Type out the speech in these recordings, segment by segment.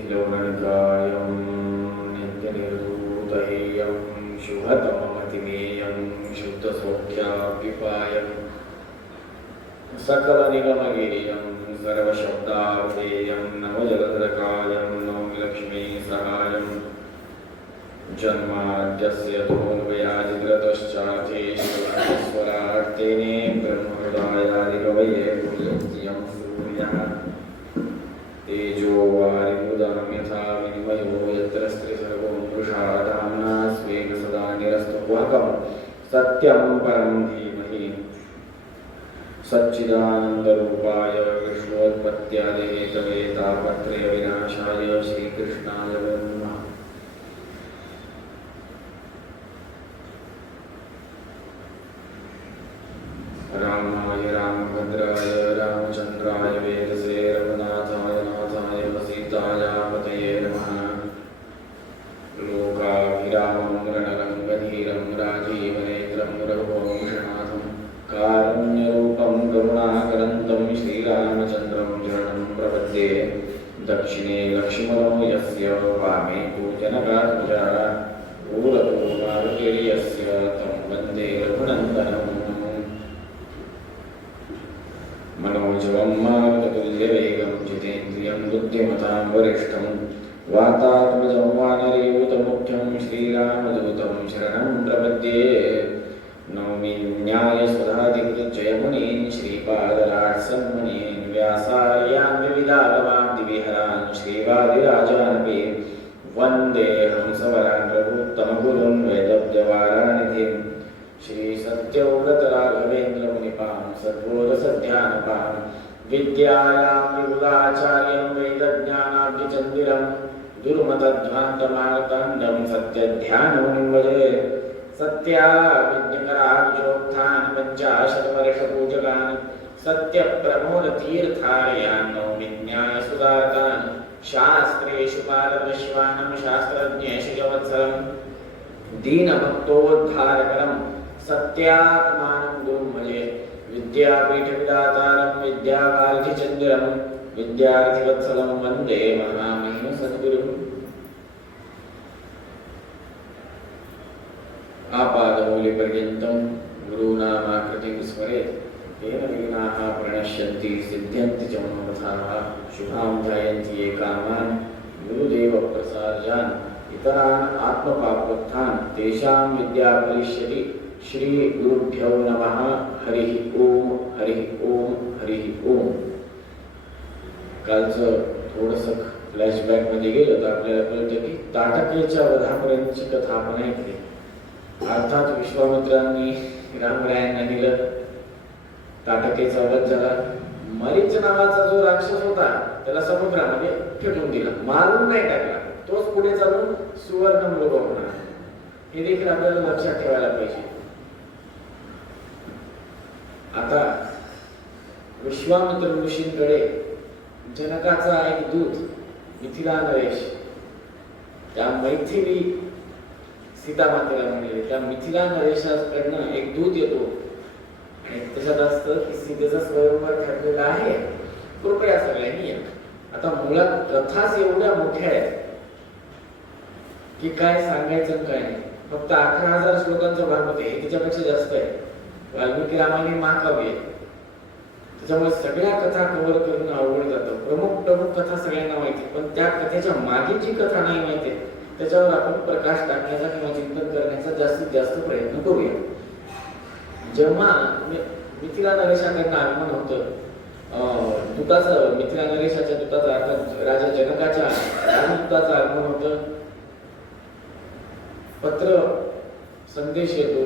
निखिलोणनिकायं नित्यनिर्धूतहेयं शुभतममतिमेयं शुद्धसौख्याप्युपायं सकलनिगमगेयं सर्वशब्दार्थेयं नवजलधरकायं नौमि लक्ष्मीसहायं जन्माद्यस्य तोन्वयादिग्रतश्चार्थेष्वरार्तेने ब्रह्महृदायादिकवये पुण्यं सूर्यः तेजो वारिमुदं यथा विनिमयो यत्र स्त्रिसर्गो मृषा धाम्ना स्वेन सदा निरस्तकुहकं सत्यं परं धीमहि सच्चिदानन्दरूपाय विष्णोत्पत्त्यादिहेतवे तापत्रयविनाशाय श्रीकृष्णाय नमः। रामाय रामभद्राय रामचन्द्राय वेदसे रघुनाथाय नाथाय सीतायापतये नमः। लोकाभिरामं रणरङ्गधीरं राजीवनेत्रं रघुवंशनाथं कारुण्यरूपं करुणाकरन्तं श्रीरामचन्द्रं शरणं प्रपद्ये। दक्षिणे लक्ष्मणो यस्य वामे पूजनकात्मजा पूरतो मारुतिर्यस्य तं वन्दे रघुनन्दनम्। मनोजवं मारुततुल्यवेगं जितेन्द्रियं बुद्धिमतां वरिष्ठं वातात्मजं वानरयूतमुख्यं श्रीरामदूतं शरणं प्रपद्ये। नौमि न्यायसुधाधिकृतजयमुनीन् श्रीपादराट्सन्मुनीन् व्यासार्यान् विविधागमाब्धिविहरान् श्रीवादिराजानपि वन्दे हंसवरान् रघुत्तमगुरुन् वेदव्यवारानिधिं श्रीसत्यव्रतराघवेन्द्रमुनिपां सद्बोधसध्यानपां विद्यायां विबुधाचार्यं वेदज्ञानाब्धिचन्दिरं दुर्मतध्वान्तमार्ताण्डं सत्यध्यानमुनिं भजे। सत्याविज्ञकराब्जोत्थान् पञ्चाशतवर्षपूजकान् सत्यप्रमोदतीर्थार्यान् नौमि न्यायसुधातान् शास्त्रेषु पारदर्शिवानं शास्त्रज्ञेषु च वत्सलं दीनभक्तोद्धारकरं सत्यात्मानं गुरुं भजे। विद्यापीठविदातारं विद्यावारिधिचन्द्रं विद्यार्थिवत्सलं वन्दे महामहिम सद्गुरुम्। आपादमौलिपर्यन्तं गुरूणामाकृतिं स्मरेत् येन विघ्नाः प्रणश्यन्ति सिद्ध्यन्ति च मनोरथाः। शुभां ध्यायन्ति ये कामान् गुरुदेवप्रसादान् इतरान् आत्मपापवत्तान् तेषां विद्या फलिष्यति। श्रीगुरुभ्यो नमः। हरिः ओम हरिः ओम हरिः ओम। कालचं थोडंसं फ्लॅशबॅकमध्ये गेलं तर आपल्याला कळतं की ताटकेच्या वधापर्यंतची कथा आपण ऐकली। अर्थात विश्वामित्रांनी रामरायांना दिलं, ताटकेचा वध झाला। मरीच नावाचा जो राक्षस होता त्याला समुद्रामध्ये फेकून दिला, मारून नाही टाकला, तोच पुढे चालून सुवर्ण मृग होणार। हे देखील आपल्याला लक्षात ठेवायला पाहिजे। आता विश्वामित्र ऋषींकडे जनकाचा एक दूत मिथिला नरेश त्या मैथिली सीतामातेला म्हणले, त्या मिथिला नरेशाकडनं एक दूत येतो आणि त्याच्यात असतं की सीतेचा स्वयंवर ठरलेला आहे, कृपया सगळ्यांनी या। आता मुळात कथाच एवढ्या मोठ्या आहेत की काय सांगायचं काय नाही। फक्त 11,000 श्लोकांचा भागवत आहे, हे त्याच्यापेक्षा जास्त आहे। वाल्मिकी रामायण महाकाव्य आहे, त्याच्यामुळे सगळ्या कथा कव्हर करणं अवघड जातं। प्रमुख कथा सगळ्यांना माहिती, पण त्या कथेच्या मागे जी कथा नाही माहिती त्याच्यावर आपण प्रकाश टाकण्याचा किंवा चिंतन करण्याचा जास्तीत जास्त प्रयत्न करूया। जेव्हा मिथिला नरेशाकडनं आगमन होतं, दूताचं मिथिला नरेशाच्या दूताचा अर्थात राजा जनकाच्या राजदूताचं आगमन होतं। पत्र संदेश येतो,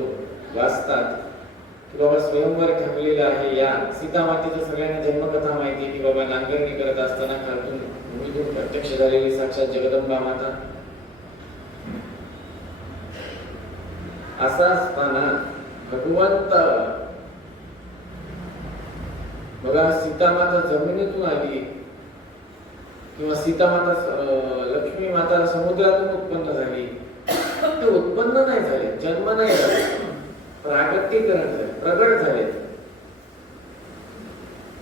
वाचतात की बाबा स्वयंवर ठरलेलं आहे। या सीतामातेचं सगळ्यांना जन्मकथा माहिती की बाबा नांगरणी करत असताना खालतून भूमीतून प्रत्यक्ष झालेली साक्षात जगदंबा माता। असा असताना भगवंत बघा सीतामाता जमिनीतून आली किंवा सीतामाता लक्ष्मी माता समुद्रातून उत्पन्न झाली, ते उत्पन्न नाही झाले, जन्म नाही झाले, प्रागट्यकरण झाले, प्रगट झाले।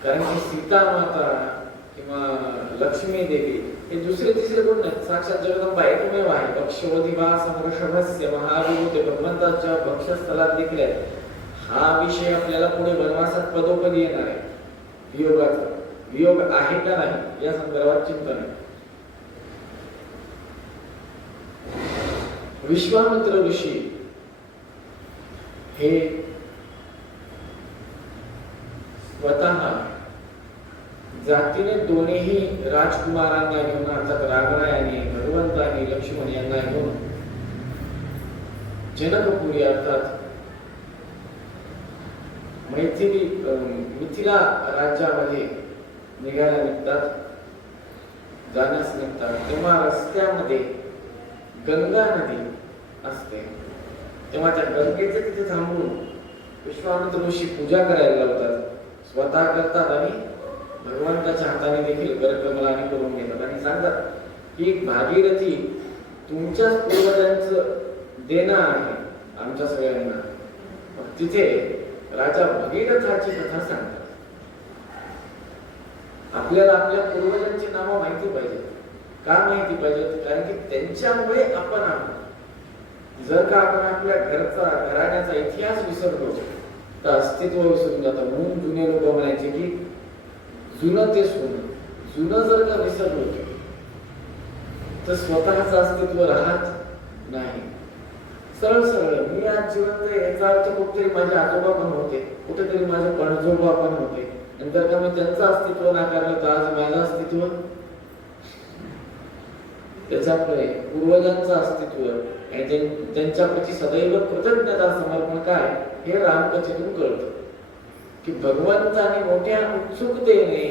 कारण की सीता माता किंवा लक्ष्मी देवी हे दुसरे तिसरे कोण नाही, साक्षात जगदंबा एकमेव आहे. भक्ष्यवधी वा समृषभस्य महाविभूते भगवंताच्या भक्षस्थलात देखील आहे. हा विषय आपल्याला पुढे वनवासात पदोपदी येणार आहे. वियोगाचा वियोग आहे का नाही या संदर्भात चिंतन आहे. विश्वामित्र ऋषी हे स्वतः जातीने दोन्ही राजकुमारांना घेऊन, अर्थात रामरायाने, भगवंताने, लक्ष्मण यांना घेऊन जनकपुरी अर्थात मिथिला राज्यामध्ये निघायला निघतात, जाण्यास निघतात. तेव्हा रस्त्यामध्ये गंगा नदी असते. तेव्हा त्या गंगेचे तिथे थांबून विश्वामित्र ऋषी पूजा करायला लावतात. स्वतः करतात आणि भगवंताच्या हाताने देखील करकमलाने करून घेतात आणि सांगतात की भागीरथी तुमच्याच पूर्वजांचं देणं आहे आमच्या सगळ्यांना. मग तिथे राजा भगीरथाची कथा सांगतात. आपल्याला आपल्या पूर्वजांची नावं माहिती पाहिजे. का माहिती पाहिजे? कारण की त्यांच्यामुळे आपण आहोत. जर का आपण आपल्या घराण्याचा इतिहास विसरलो तर अस्तित्व विसरून जातं. म्हणून जुने लोक म्हणायचे की जुनं ते सोनं. जुनं जर का विसरलो तर स्वतःचं अस्तित्व राहत नाही. सरळ सरळ मी आज जिवंत आहे याचा अर्थ कुठेतरी माझे आजोबा पण होते, कुठेतरी माझे पणजोबा पण होते. नंतर का मी त्यांचं अस्तित्व नाकारलं तर आज माझं अस्तित्व, त्याच्यामुळे पूर्वजांचं अस्तित्व आणि त्यांच्याप्रती सदैव कृतज्ञता समर्पण काय हे रामकथेतून कळतं की भगवंताने मोठ्या उत्सुकतेने,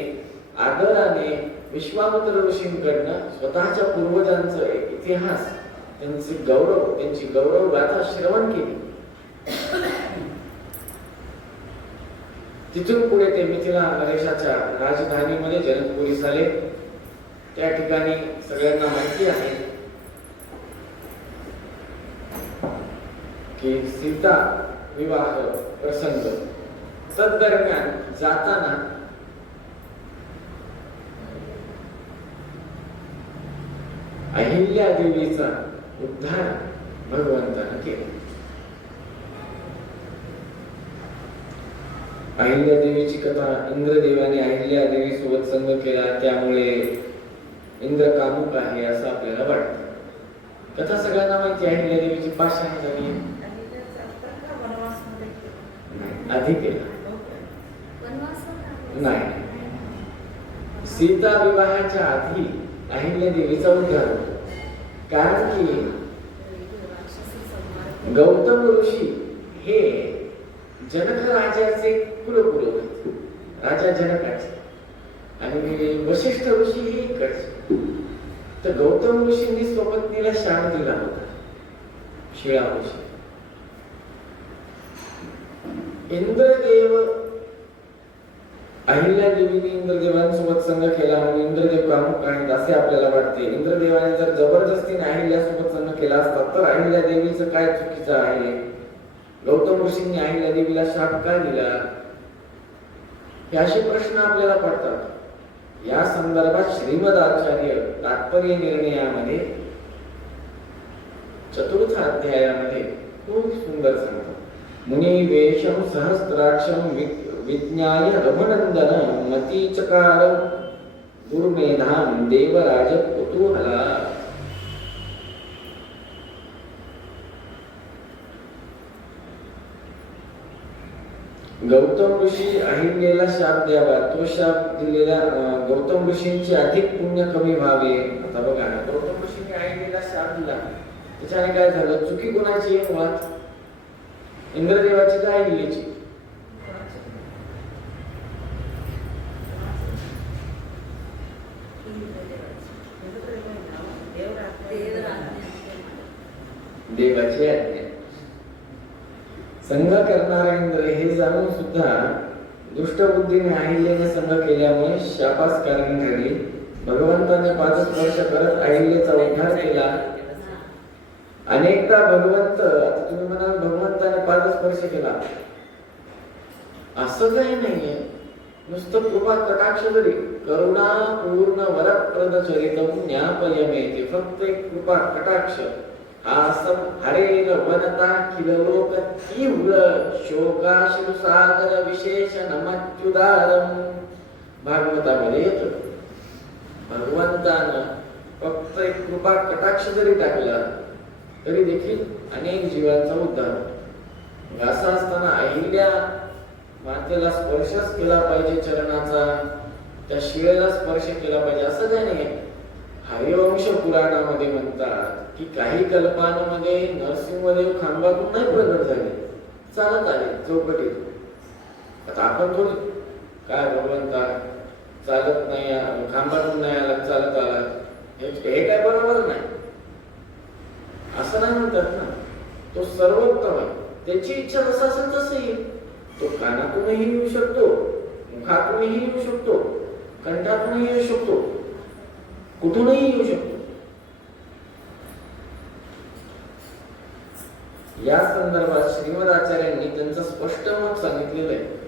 आदराने विश्वामित्र ऋषींकडनं स्वतःच्या पूर्वजांचा इतिहास, त्यांची गौरव गाथा श्रवण केली. तिथून पुढे ते मिथिला नरेशाच्या राजधानीमध्ये जनकपुरीस आले. त्या ठिकाणी सगळ्यांना माहिती आहे की सीता विवाह प्रसंग. तदरम्यान जाताना अहिल्या देवीचा उद्धार भगवंताने केला. अहिल्या देवीची कथा, इंद्रदेवाने अहिल्या देवी सोबत संग केला त्यामुळे इंद्र कामुक आहे असं आपल्याला वाटतं. कथा सगळ्यांना माहिती आहे. अहिल्या देवीची पाषाण झाली आधी केला नाही. सीता विवाहाच्या आधी अहिल्या देवीचा उद्धार होतो. कारण की गौतम ऋषी हे जनक राजाचे कुलपुरोहित, राजा जनकाचे, आणि वशिष्ठ ऋषी हे इकडचे. तर गौतम ऋषींनी स्वपत्नीला शाप दिला होता, शिळा ऋषी. इंद्रदेव अहिल्या देवीने इंद्रदेवांसोबत संग केला म्हणून इंद्रदेव कामुक आहेत असे आपल्याला वाटते. इंद्रदेवाने जर जबरदस्तीने अहिल्यासोबत संग केला असता तर अहिल्या देवीचं काय चुकीचं आहे? गौतम ऋषींनी अहिल्या देवीला शाप का दिला? हे असे प्रश्न आपल्याला पडतात. या संदर्भात श्रीमद आचार्य तात्पर्य निर्णयामध्ये चतुर्थ अध्यायामध्ये खूप सुंदर सांगतात. मुनी वेशम सहस्त्राक्षम विज्ञाय रमणंदन मतीचकार दुर्मेधाम देवराज कुतूहला. गौतम ऋषी अहिल्याला शाप द्यावा, तो शाप दिलेला गौतम ऋषींचे अधिक पुण्य कमी व्हावे. आता बघा ना, गौतम ऋषीने अहिल्याला शाप दिला, त्याच्याने काय झालं? चुकी कोणाची आहे मुळात? इंद्रदेवाची का अहिल्याची? देवाची आज्ञा. संघ करणारा इंद्र हे जाणून सुद्धा दुष्टबुद्धीने अहिल्याने संघ केल्यामुळे शापास कारण ठरली. भगवंताने पादस्पर्श करत अहिल्याचा उद्धार केला. अनेकदा भगवंत, आता तुम्ही म्हणाल भगवंताने पादस्पर्श केला, असं काही नाहीये. नुसतं कृपा कटाक्ष जरी करुणा पूर्ण वरप्रद चरितम ज्ञापयमेते, फक्त एक कृपा कटाक्ष आसम हरेन वनता किलोक तीव्र शोकाश्रु सागर विशेष नमत्युदारम भागवतामध्ये येतो. भगवंतानं फक्त एक कृपा कटाक्ष जरी टाकला तरी देखील अनेक जीवांचा उद्धार. असं असताना अहिल्या मातेला स्पर्शच केला पाहिजे चरणाचा, त्या शिळेला स्पर्श केला पाहिजे असं काही नाही. हरिवंश पुराणामध्ये म्हणतात की काही कल्पांमध्ये नरसिंहदेव खांबातून नाही प्रगट झाले, चालत आले चौकटीत. आता आपण थोडी काय भगवंता चालत नाही, खांबातून नाही आला चालत आला, हे काय बरोबर नाही असं नाही म्हणतात ना. तो सर्वोत्तम आहे, त्याची इच्छा जसं असेल तसं येईल. तो कानातूनही येऊ शकतो, मुखातूनही येऊ शकतो, कंठातूनही येऊ शकतो, कुठूनही येऊ शकतो. या संदर्भात श्रीमद आचार्यांनी त्यांचं स्पष्ट मत सांगितलेलं आहे.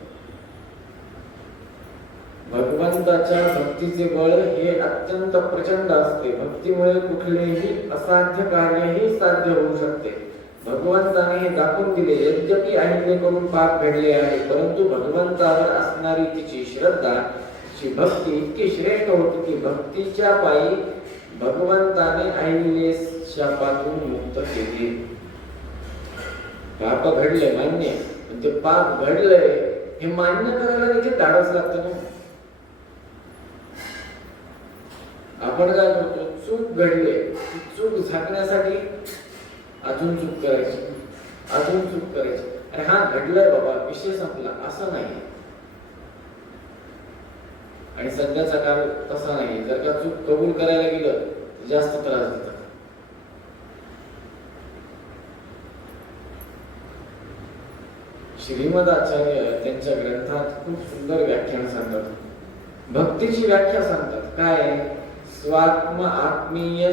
भगवंताच्या भक्तीचे बळ हे अत्यंत प्रचंड असते. भक्तीमुळे कुठलेही असाध्य कार्यही साध्य होऊ शकते. भगवंताने हे दाखवून दिले. यद्यपि अहिल्याकडून पाप घडले आहे, परंतु भगवंतावर असणारी तिची श्रद्धा, तिची भक्ती इतकी श्रेष्ठ होती की भक्तीच्या पायी भगवंताने अहिल्यास शापातून मुक्त केले. पाप घडले मान्य, पण ते पाप घडलंय हे मान्य करायला देखील धाडस लागतं ना. आपण काय करतो, चूक घडले, चूक झाकण्यासाठी अजून चूक करायची, अजून चूक करायची. अरे हा घडलाय बाबा, विषय संपला असं नाही. आणि सध्याचा काळ तसा नाही. जर का चूक कबूल करायला गेलं तर जास्त त्रास देतात. श्रीमद आचार्य त्यांच्या ग्रंथात खूप सुंदर व्याख्यान सांगतात. भक्तीची व्याख्या सांगतात. काय? स्वात्म आत्मीय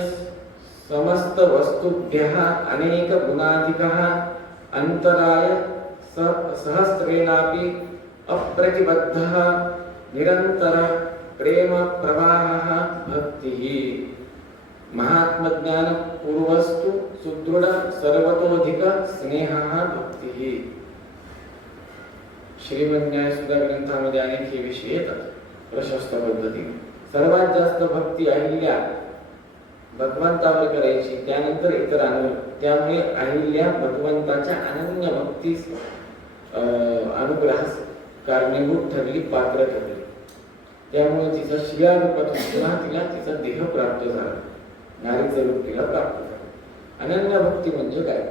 समस्त वस्तुभ्यः अनेक गुणाधिकः अंतराय सहस्रेणापि अप्रतिबद्धः निरंतर प्रेम प्रवाहः भक्तिः महात्मज्ञान पूर्वस्तु सुदृढ सर्वतोधिक स्नेहः भक्तिः. श्रीमद न्यायसुधा ग्रंथामध्ये अनेक हे विषय येतात प्रशस्त पद्धतीने. सर्वात जास्त भक्ती अहिल्या भगवंतावर करायची, त्यानंतर इतरांवर. त्यामुळे अहिल्या भगवंताच्या अनन्य भक्तीस अनुग्रहास कारणीभूत ठरली, पात्र ठरली. त्यामुळे तिचा शिया रूपातून पुन्हा तिला तिचा देह प्राप्त झाला, नारीचं रूप तिला प्राप्त झालं. अनन्य भक्ती म्हणजे काय?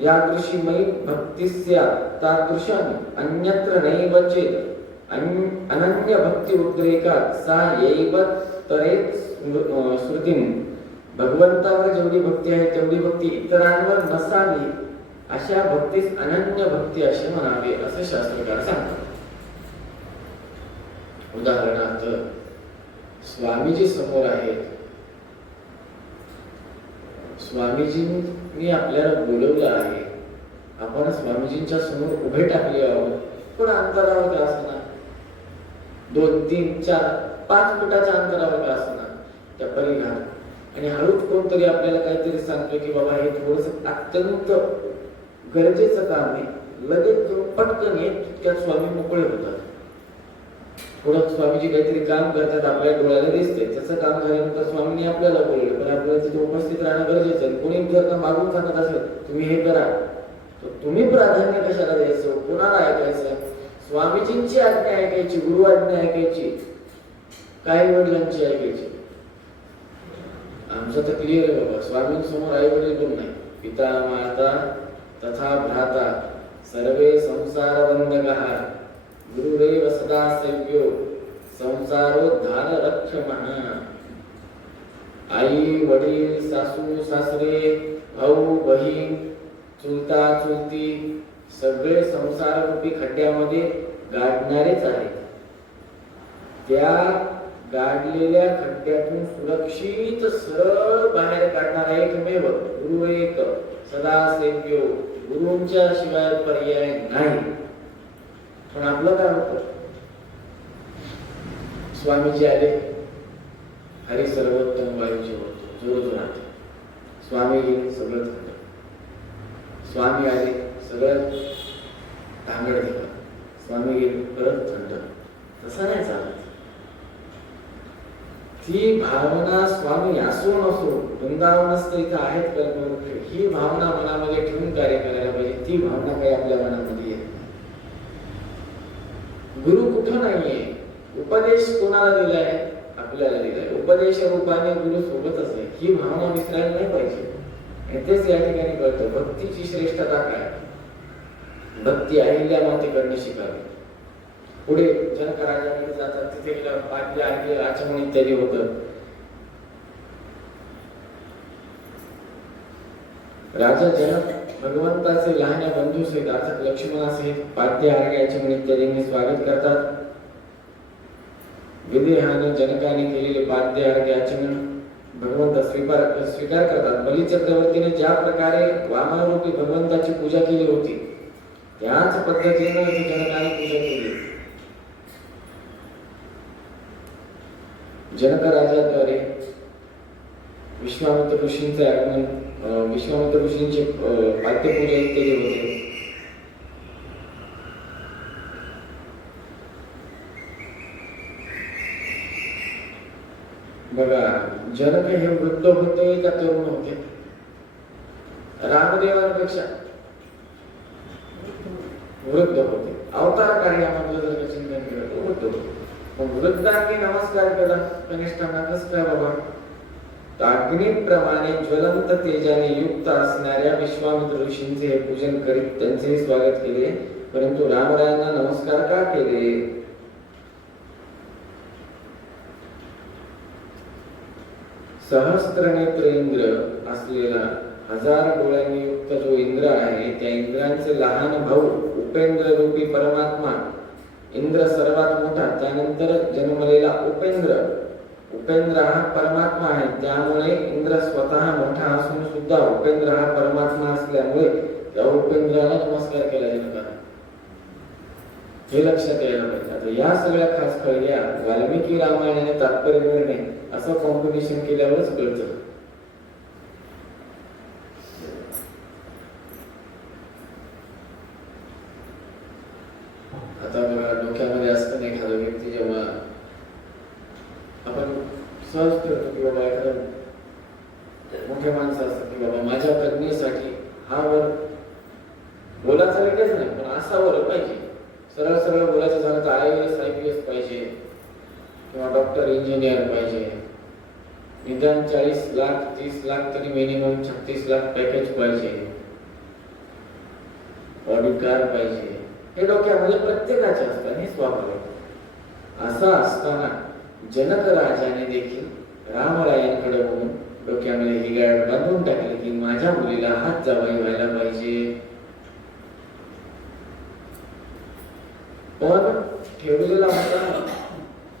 यादृशीमयी भक्तिस्या तादृशानि अन्यत्र नैव चेत् अनन्य भक्ती उद्रेकात सा येव तरेत श्रुतीं. भगवंतावर जेवढी भक्ती आहे तेवढी भक्ती इतरांवर नसावी, अशा भक्तीस अनन्य भक्ती असे म्हणावे, असे शास्त्रकार सांगतात. उदाहरणार्थ स्वामीजी समोर आहेत, स्वामीजींनी आपल्याला बोलवलं आहे, आपण स्वामीजींच्या समोर उभे टाकले आहोत, पण अंतरावर का असणार, 2, 3, 4, 5 फुटाच्या अंतरावर का असणार त्या परिघात. आणि हळूच कोणतरी आपल्याला काहीतरी सांगतो की बाबा हे थोडस अत्यंत गरजेचं काम आहे, लगेच पटकन येत तितक्यात स्वामी मोकळे होतात. थोडं स्वामीजी काहीतरी काम करतात, आपल्या डोळ्याला दिसते, त्याचं काम झाल्यानंतर स्वामींनी आपल्याला बोलवलं, पण आपल्याला तिथे उपस्थित राहणं गरजेचं आहे. कोणी जर का मागून सांगत असेल तुम्ही हे करा, तर तुम्ही प्राधान्य कशाला द्यायचं, कोणाला ऐकायचं? स्वामीजींची आज्ञा ऐकायची, गुरु आज्ञा ऐकायची, काही वडिलांची ऐकायची. आमचं तर क्लिअर आहे बाबा, स्वामींसमोर आई वडील कोण नाही, पिता माता तथा भ्राता सर्वे संसार बंधकः गुरुरेव सदा सेव्यो संसारोद्धार रक्षमः. आई वडील, सासू सासरे, भाऊ बहीण, चुलता चुलती सगळे संसार रूपी खड्ड्यामध्ये गाडणारेच आहेत. त्या गाडलेल्या खड्ड्यातून सुरक्षित सरळ बाहेर काढणारा एकमेव गुरु एक सदा सेव्यो. गुरुंच्या शिवाय पर्याय नाही. पण आपलं काय होतं, स्वामीजी आले, हरी सर्वोत्तम वायूचे होतो जोरजोरात. स्वामी गेले, सगळं थंड. स्वामी आले, सगळं टांगड गेलं. स्वामी गेले, परत थंड. तसं नाही चालत. ती भावना स्वामी असो नसो, वृंदावनस्थ इथं आहेत कल्पवृक्ष, ही भावना मनामध्ये ठेवून कार्य करायला पाहिजे. ती भावना काही आपल्या मनामध्ये येत. गुरु कुठं नाहीये. उपदेश कोणाला दिलाय? आपल्याला दिलाय. उपदेश रूपाने गुरु सोबतच आहे. ही भावना विसरायला नाही पाहिजे. तेच या ठिकाणी कळतं. भक्तीची श्रेष्ठता काय? भक्ती अहिल्या मातेकडनं शिकावी. पुढे जनक राजाकडे जातात. तिथे गेला पाठल्या आगे आचमन इत्यादी होतं. राजा जनक भगवंताचे लहान बंधू सहित अर्थात लक्ष्मणासहित पाद्य आर्घ्य आचमन इत्यादींनी स्वागत करतात. विदेहाने जनकाने केलेले पाद्य आर्घ्य आचमन भगवंत स्वीकार करतात. बली चक्रवर्तीने ज्या प्रकारे वामनरूपी भगवंताची पूजा केली होती, त्याच पद्धतीने जनकाने पूजा केली. जनक राजाद्वारे विश्वामित्र ऋषींचे आगमन, विश्वामित्र ऋषींचे पाद्यपूजा इत्यादी होते. बघा, जनक हे वृद्ध होते का तरुण होते? रामदेवांपेक्षा वृद्ध होते. अवतार कार्यामधलं जर चिंतन केलं तर वृद्ध होते. वृद्धांनी नमस्कार केला कनिष्ठांना. कसं काय बाबा? अग्नीप्रमाणे ज्वलंत तेजाने युक्त असणाऱ्या विश्वामित्र ऋषींचे हे पूजन करीत त्यांचे स्वागत केले. परंतु रामरायांना नमस्कार का केले? सहस्त्रनेत्र इंद्र असलेला, 1000 डोळ्यांनी युक्त जो इंद्र आहे, त्या इंद्रांचे लहान भाऊ उपेंद्र रूपी परमात्मा, इंद्र सर्वात मोठा, त्यानंतर जन्मलेला उपेंद्र. उपेंद्र हा परमात्मा आहे. त्यामुळे इंद्र स्वतः मोठा असून सुद्धा उपेंद्र हा परमात्मा असल्यामुळे त्या उपेंद्राला नमस्कार केला जनकाने. हे लक्षात यायला पाहिजे. आता या सगळ्या खास कळल्या वाल्मिकी रामायणाने तात्पर्य मिळणे असं कॉम्बिनेशन केल्यावरच कळतं. आता बघा, डोक्यामध्ये असतं नाही एखादा व्यक्ती जेव्हा आपण सहज करतो की बाबा एखादं मोठे माणसं असतात की बाबा माझ्या कन्येसाठी हा वर बोलायचं लगेच नाही, पण असा वर पाहिजे. सरळ सरळ बोलायचं झालं तर IAS IPS पाहिजे किंवा डॉक्टर इंजिनियर पाहिजे. निदान 40 लाख 30 लाख तरी मिनिमम 36 लाख पॅकेज पाहिजे. ऑडी कार पाहिजे. हे डोक्यामध्ये प्रत्येकाचे असतात. हे स्वाभाविक. असं असताना जनक राजाने देखील रामरायांकडे बघून डोक्यामध्ये ही गाठ बांधून टाकली की माझ्या मुलीला हात जावई व्हायला पाहिजे. पण ठेवलेला होता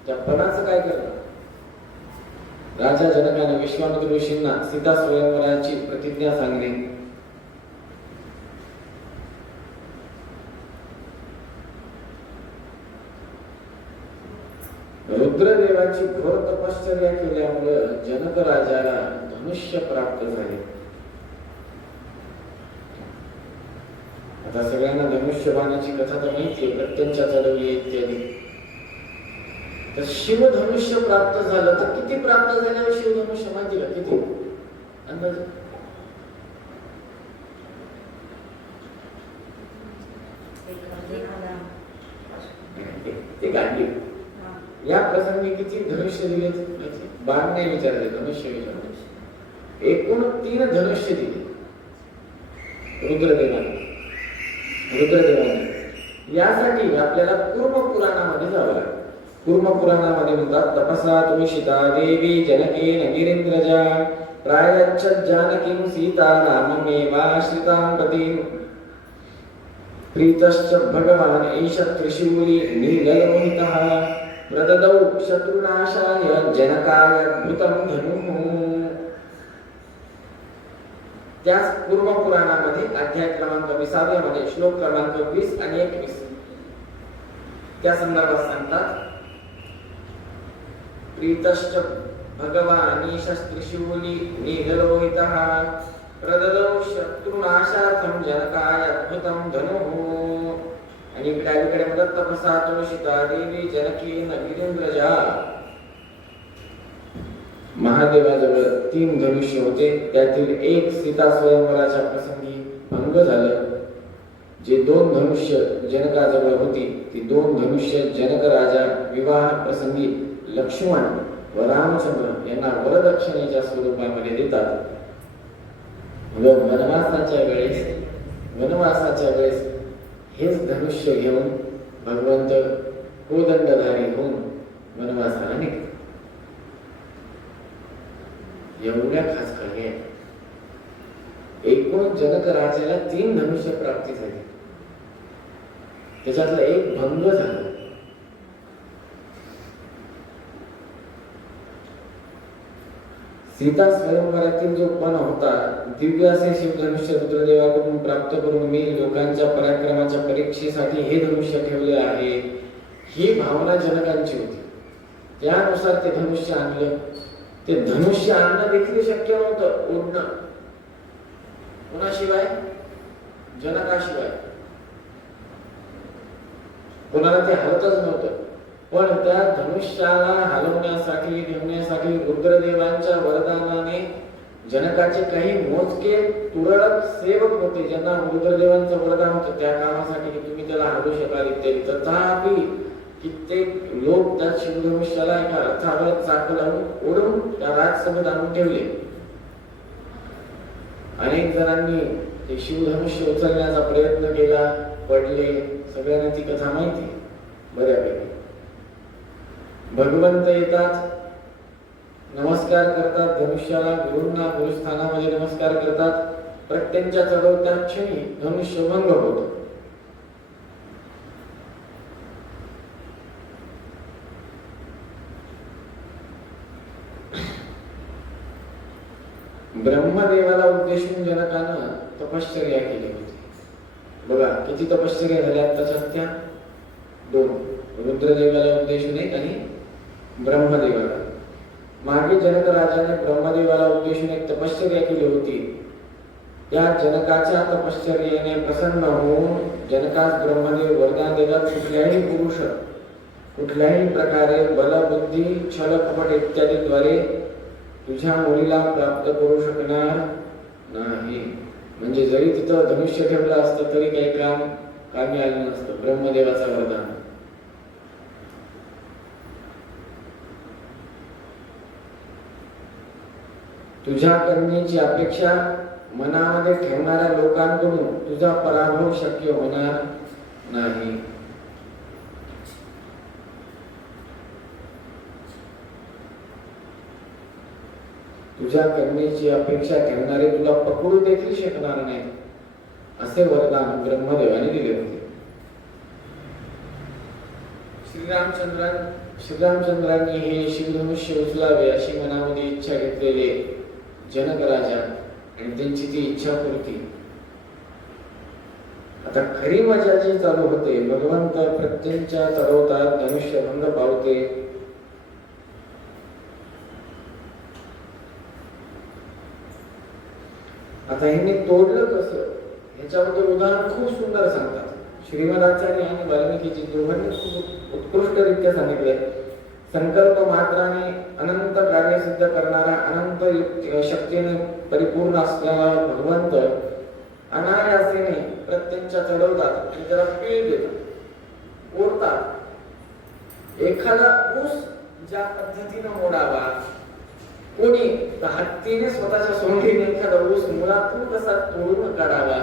त्या पणाचं काय करणार? राजा जनकाने विश्वामित्र ऋषींना सीता स्वयंवराची प्रतिज्ञा सांगली. रुद्रदेवाची घोर तपश्चर्या केल्यामुळे जनक राजाला धनुष्य प्राप्त झाले. आता सगळ्यांना धनुष्यबाणाची कथा तर माहिती आहे, प्रत्यंचा चढवली इत्यादी. तर शिवधनुष्य प्राप्त झालं तर किती प्राप्त झाल्यावर शिवधनुष्य माहिती का? किती अंदाज? ते गांधी या प्रसंगी किती धनुष्य दिले? बाण नाही विचारले, धनुष्य विचारले. एकूण 3 धनुष्य दिले रुद्रदेवाने. यासाठी आपल्याला कूर्म पुराणामध्ये जावं लागेल. कूर्म पुराणामध्ये म्हणतात, तपसा तुमिशिता देवी जनकेन गिरींद्रजा प्रायच्छत् जानकीं सीता राममेवाश्रितां पतिं प्रीतश्च भगवान् एष त्रिशूली नीललोहितः प्रददौ शत्रुनाशाय जनकाय अद्भुतं धनुः. त्याच पूर्व पुराणामध्ये अध्याय क्रमांक 20 मध्ये श्लोक क्रमांक 20 आणि 21 त्या संदर्भात सांगतात, प्रीतश्च भगवानी शस्त्रशूली निगलोहितः प्रददौ शत्रुनाशार्थं जनकाय अद्भुतं धनुः। आणि इकडे अलीकडे मदत तपसा तुळशिता देवी जनकी नवीरेंद्रजा। महादेवाजवळ 3 धनुष्य होते, त्यातील एक सीता स्वयंवराच्या प्रसंगी भंग झालं। जे 2 धनुष्य जनकाजवळ होती ती 2 धनुष्य जनक राजा विवाह प्रसंगी लक्ष्मण व रामचंद्र यांना वरदक्षिणेच्या स्वरूपामध्ये देतात। वनवासाच्या वेळेस हेच धनुष्य घेऊन भगवंत कोदंडधारी होऊन वनवासाला निघतात। एवढ्या खास काही आहे। एकूण जनक राजाला 3 धनुष्य प्राप्ती झाली, त्याच्यातला एक भंग झाला। सीता स्वयंवरातील जो पण होता दिव्य असे शिवधनुष्य रुद्रदेवाकडून प्राप्त करून मी लोकांच्या पराक्रमाच्या परीक्षेसाठी हे धनुष्य ठेवले आहे, ही भावना जनकांची होती। त्यानुसार ते धनुष्य आणलं। ते धनुष्य आणणं देखील शक्य नव्हतं, उडणं कोणाशिवाय? जनकाशिवाय। कोणाला ते हलतच नव्हतं। पण त्या धनुष्याला हलवण्यासाठी ठेवण्यासाठी रुद्रदेवांच्या वरदानाने जनकाचे काही मोजके तुरळक सेवक होते, ज्यांना रुद्रदेवांचं वरदान होतं त्या कामासाठी की तुम्ही त्याला हलवू शकाल इत्यादी। तथापि कित्येक लोक त्या शिवधनुष्याला एका रथावर चाक लावून ओढून त्या राजसभेत आणून ठेवले। अनेक जणांनी ते शिवधनुष्य उचलण्याचा प्रयत्न केला, पडले। सगळ्यांना ती कथा माहिती बऱ्यापैकी। भगवंत येतात, नमस्कार करतात धनुष्याला, गुरूंना गुरुस्थानामध्ये नमस्कार करतात। प्रत्यंच्या चढवत्या क्षणी धनुष्य भंग होतो। ब्रह्मदेवाला उद्देशून जनकानं तपश्चर्या केली होती। बघा किती तपश्चर्या झाल्या त्याच्यात, त्या 2, रुद्रदेवाला उद्देशून एक आणि ब्रह्मदेवाला। मागे जनक राजाने ब्रह्मदेवाला उद्देशून एक तपश्चर्या केली होती। त्या जनकाच्या तपश्चर्येने प्रसन्न होऊन जनकास ब्रह्मदेव वरदान देतात, कुठल्याही पुरुष कुठल्याही प्रकारे बल बुद्धी छल कपट इत्यादीद्वारे तुझ्या मुलीला प्राप्त करू शकणार नाही। म्हणजे जरी तिथं धनुष्य ठेवलं असतं तरी काही कामी आलं नसतं, ब्रह्मदेवाचा वरदान। तुझ्या कन्येची अपेक्षा मनामध्ये ठेवणाऱ्या लोकांकडून तुझा पराभव शक्य होणार नाही। तुझ्या कन्येची अपेक्षा ठेवणारे तुला पकडू देखील शकणार नाही, असे वरदान ब्रह्मदेवाने दिले होते। श्रीरामचंद्रांनी हे शिवधनुष्य उचलावे अशी मनामध्ये इच्छा घेतलेले जनक राजा आणि त्यांची ती इच्छा पूर्ती। आता खरी मजा जी चालू होते, भगवंत प्रत्यंच्या चढवतात, धनुष्य भंग पावते। आता ह्यांनी तोडलं कसं ह्याच्याबद्दल उदाहरण खूप सुंदर सांगतात श्रीमदाचार्य आणि वाल्मिकीजी दोघांनी खूप उत्कृष्टरित्या सांगितले। संकल्प मात्राने अनंत कार्य सिद्ध करणारा, अनंत शक्तीने परिपूर्ण असलेला भगवंत अनायासेने प्रत्यंच्या चढवतात आणि त्याला पीळ देतात, ओढतात। एखादा ऊस ज्या पद्धतीने मोडावा, कोणी हत्तीने स्वतःच्या सोंडीने एखादा ऊस मुळातून कसा तोडून काढावा,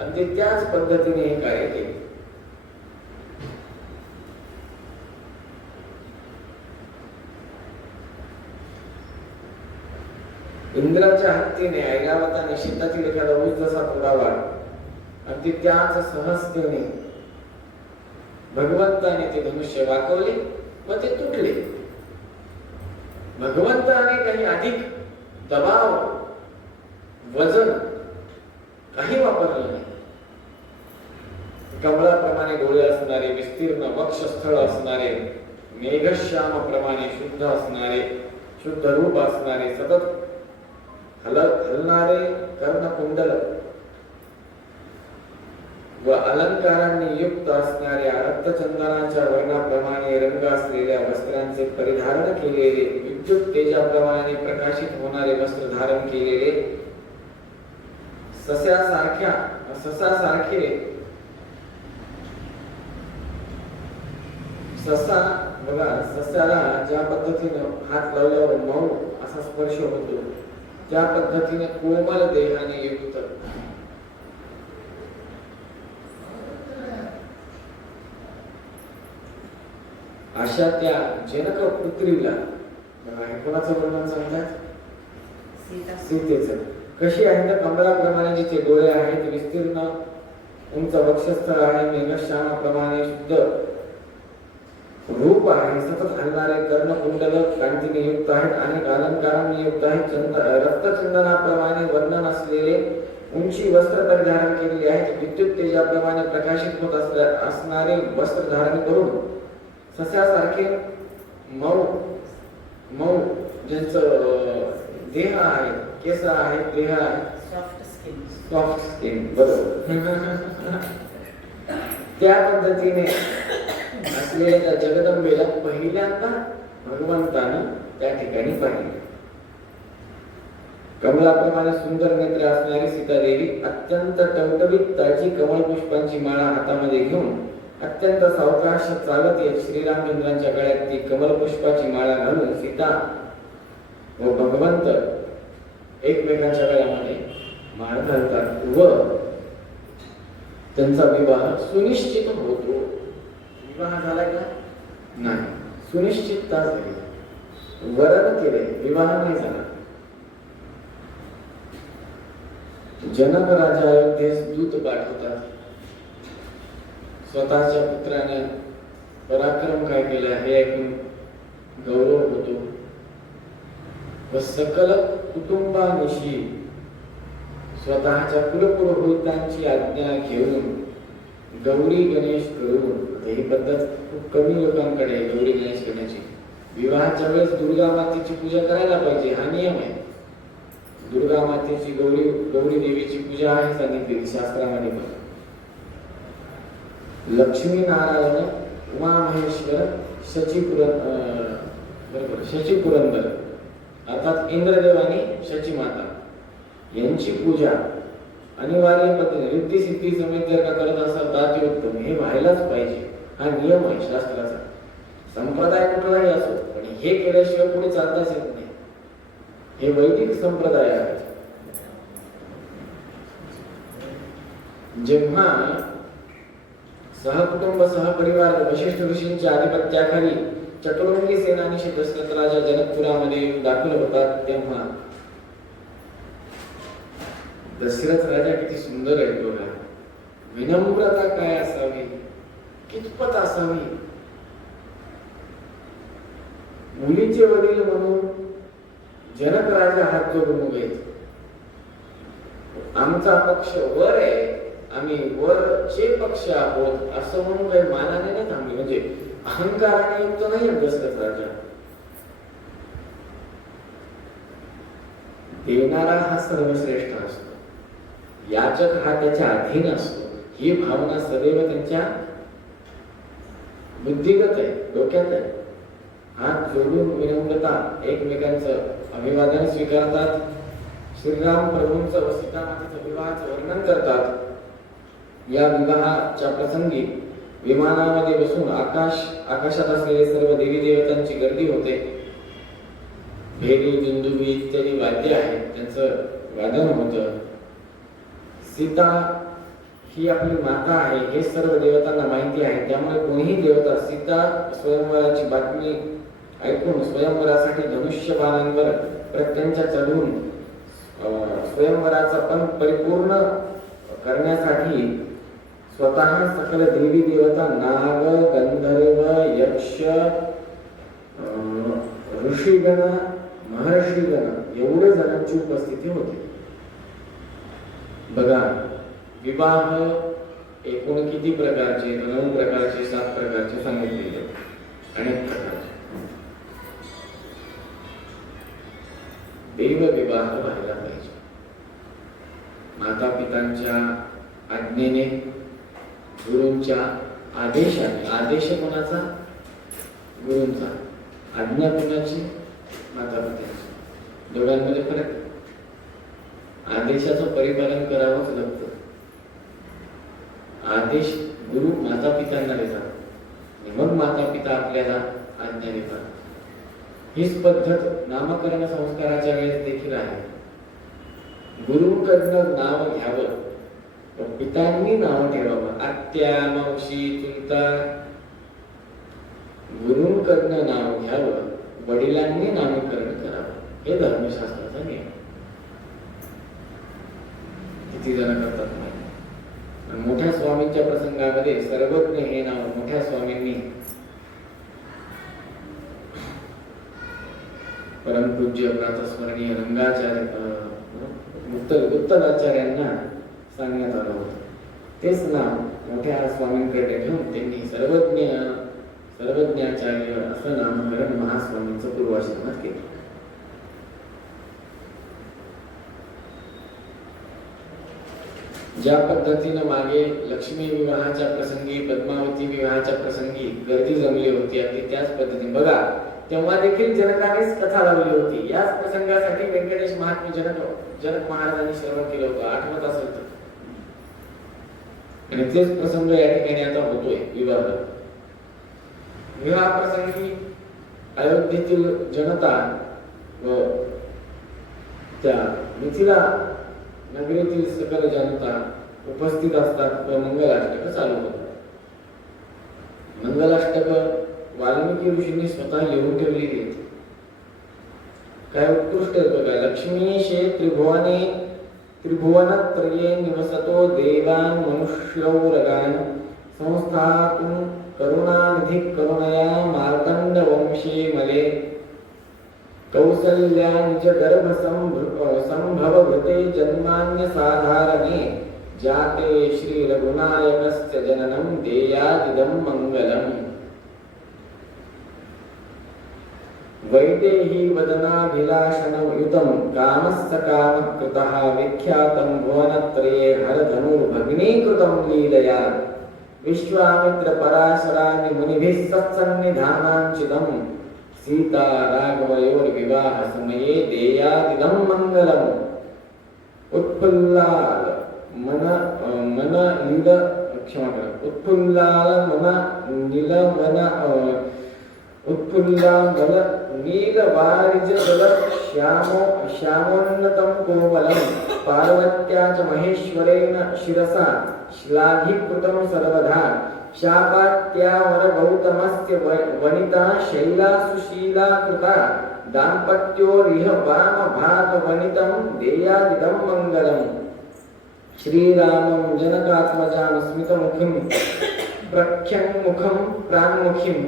अगदी त्याच पद्धतीने हे कार्य केले। इंद्राच्या हत्तीने ऐरावताने शेतातील एखादा ऊस जसा तोडावा, अगदी त्याच सहजतेने भगवंताने ते धनुष्य वाकवले व ते तुटले। भगवंताने काही अधिक दबाव, वजन काही वापरलं नाही। कमळाप्रमाणे डोळे असणारे, विस्तीर्ण वक्षस्थळ असणारे, मेघश्यामप्रमाणे शुद्ध असणारे, शुद्ध रूप असणारे, सतत हलणारे कर्णकुंडल व अलंकारांनी युक्त असणाऱ्या रक्तचंदनाच्या वर्णाप्रमाणे रंग असलेल्या वस्त्रांचे परिधारण केलेले, विद्युत तेजाप्रमाणे प्रकाशित होणारे वस्त्र धारण केलेले, ससासारखे ससा बघा, ससाला ज्या पद्धतीने हात लावल्यावर मऊ असा स्पर्श होतो, त्या पद्धतीने कोमल देहाने युक्त अशा त्या जनक पुत्रीला, कोणाचं वर्णन सांगतात? सीतेचं. कशी आहे तर कमलाप्रमाणे जिचे डोळे आहेत, विस्तीर्ण उंच वक्षस्थळ आहे, मेघश्यामाप्रमाणे शुद्ध रूप आहे, सतत हलणारे कर्णकुंडल कांतीने युक्त आहेत, अनेक अलंकारांनी युक्त आहेत, रक्तचंदनाप्रमाणे वर्णन असलेले उंची वस्त्र परिधारण केलेले आहेत, विद्युत तेजाप्रमाणे प्रकाशित होत असणारे वस्त्र धारण करून सस्यासारखे मऊ मऊ ज्यांचं देह आहे, केस आहे, देह आहे, सॉफ्ट स्किन बरोबर त्या पद्धतीने असलेल्या त्या जगदंबेला पहिल्यांदा भगवंतानं त्या ठिकाणी पाहिले. कमलाप्रमाणे सुंदर नेत्र असणारी सीतादेवी अत्यंत टवटवीत ताजी कमळ पुष्पांची माळा हातामध्ये घेऊन अत्यंत सावकाश चालत येत श्रीरामचंद्रांच्या गळ्यात ती कमल पुष्पाची माळा घालून सीता व भगवंत एकमेकांच्या गळ्यामध्ये माळ घालतात व त्यांचा विवाह सुनिश्चित होतो. विवाह झाला का? नाही, सुनिश्चितता झाली, वरण केले, विवाह नाही झाला. जनक राजा अयोध्येस दूत पाठवतात. स्वतःच्या पुत्राने पराक्रम काय केला हे ऐकून गौरव होतो व सकल कुटुंबानिशी स्वतःच्या कुलपुरोहितांची आज्ञा घेऊन गौरी गणेश करून, ही पद्धत खूप कमी लोकांकडे आहे गौरी गणेश करण्याची. विवाहाच्या वेळेस दुर्गा मातेची पूजा करायला पाहिजे, हा नियम आहे. दुर्गा मातेची गौरी देवीची पूजा आहे सांगितलेली शास्त्रामध्ये. पण लक्ष्मी नारायण उमा महेश्वर शची पुरंदर अर्थात इंद्रदेव आणि शची माता यांची पूजा अनिवार्य पद्धतीने रिद्धी सिद्धी समेत जर का करत असाल तर अतिउत्तम, हे व्हायलाच पाहिजे, हा नियम आहे शास्त्राचा. संप्रदाय कुठलाही असो पण हे केल्याशिवाय पुढे चालताच येत नाही. हे वैदिक संप्रदाय आहेत. जेव्हा सहकुटुंब सहपरिवार वशिष्ठ ऋषींच्या आधिपत्याखाली चतुरंगी सेनानीशी दशरथ राजा जनकपुरामध्ये येऊन दाखल होतात, तेव्हा दशरथ राजा किती सुंदर आहे बघा. विनम्रता काय असावी, कितपत असावी. मुलीचे वडील म्हणून जनक राजा हात जोडून उभे, आमचा पक्ष वर आहे, आम्ही वरचे पक्ष आहोत असं म्हणून काही मानाने नाही थांबले. म्हणजे अहंकाराने युक्त नाही दशरथ राजा. देणारा हा सर्वश्रेष्ठ असतो, याचक हा त्याच्या अधीन असतो, ही भावना सदैव त्यांच्या बुद्धिगत आहे, डोक्यात आहे. हात जोडून विनम्रता एकमेकांचं अभिवादन स्वीकारतात. श्रीराम प्रभूंचं व सीता मातेचं विवाहाचं वर्णन करतात. या विवाहाच्या प्रसंगी विमानामध्ये बसून आकाशात असलेले सर्व देवी देवतांची गर्दी होते. भेरी दुंदुबी इत्यादी वाद्य आहेत, त्यांचं वादन होतं. सीता ही आपली माता आहे हे सर्व देवतांना माहिती आहे. त्यामुळे कोणीही देवता सीता स्वयंवराची बातमी ऐकून स्वयंवरासाठी धनुष्यबाणांवर प्रत्यंच्या चढून स्वयंवराचा पण परिपूर्ण करण्यासाठी स्वतः सकल देवी देवता, नाग, गंधर्व, यक्ष, ऋषीगण, महर्षीगण एवढे जणांची उपस्थिती होती. बघा, विवाह एकूण किती प्रकारचे? 9 प्रकारचे, 7 प्रकारचे सांगितलेले, अनेक प्रकार. देव विवाह व्हायला पाहिजे. माता पितांच्या आज्ञेने, गुरूंच्या आदेशाने. आदेश कोणाचा? गुरूंचा. आज्ञा कोणाची? माता पितांची. दोघांमध्ये फरक. आदेशाचं परिपालन करावंच लागतं. आदेश गुरु माता पितांना देतात, मग माता पिता आपल्याला आज्ञा देतात. हीच पद्धत नामकरण संस्काराच्या वेळेस देखील आहे. गुरुकडनं नाव घ्यावं, पितांनी नाव ठेवावं. आत्या, मावशी, चुलता, गुरुकडनं नाव घ्यावं, वडिलांनी नामकरण करावं. हे धर्मशास्त्राचा नियम. किती जण करतात नाही. मोठ्या स्वामींच्या प्रसंगामध्ये सर्वज्ञ हे नाव मोठ्या स्वामींनी परमपूज्य प्रातस्मरणीय रंगाचार्य उत्तराचार्यांना सांगण्यात आलं होतं. तेच नाव मोठ्या स्वामींकडे घेऊन त्यांनी सर्वज्ञाचार्य असं नामकरण महास्वामींचं पूर्वाश्रमात केलं. ज्या पद्धतीनं मागे लक्ष्मी विवाहाच्या प्रसंगी, पद्मावती विवाहाच्या प्रसंगी गर्दी जमली होती, अगदी त्याच पद्धतीने बघा तेव्हा देखील जनकानेच कथा लावली होती. याच प्रसंगासाठी व्यंकटेश महात्मे जनक महाराजांनी श्रवण केलं होतं, आठवत असेल तर. आणि तेच प्रसंग या ठिकाणी आता होतोय. विवाह प्रसंगी अयोध्येतील जनता व त्या मिथिला नगरीतील सकल जनता उपस्थित असतात व मंगलाष्टक चालू होतात. मंगलाष्टक वाल्मिकी ऋषींनी स्वतः लिहून ठेवलेली आहेत. काय उत्कृष्ट आहे बघा. लक्ष्मीशे त्रिभुवने त्रिभुवनत्रये निवसतो देवान् मनुष्यौरगान् संस्थातुं करुणानिधि करुणया मार्तंड वंशे मले कौसल्या निज गर्भ संभवभृते जन्मान्य साधारणे जाते श्री रघुनायकस्य जननं देयादिदं मंगलम्. वैदेही वदनाभिलाषणयुतं कामस्य कामकृतः विख्यातं भुवनत्रये हरधनुर्भगिनीकृतं लीलया विश्वामित्र पराशराणि मुनिभिः सत्सन्निधानाञ्चितम् सीता राघवयोर विवाह समये देयादिदं मंगलम्. उत्फुल्लाल मन नील क्षमा करा उत्फुल्लाल मन नील मन उत्फुल्लाल नील वारिज दल श्यामोन्नतं कोमलं पार्वत्या च महेश्वरेण शिरसा श्लाघीकृतं सर्वधा शापात्यावर गौतमस्य वनिता शैला सुशीला कृता दाम्पत्योरिह वाम भाग वनितं देयादिदं मंगलम्. श्रीरामं जनकात्मजां स्मितमुखिं प्रख्यङ्मुखं प्राङ्मुखिं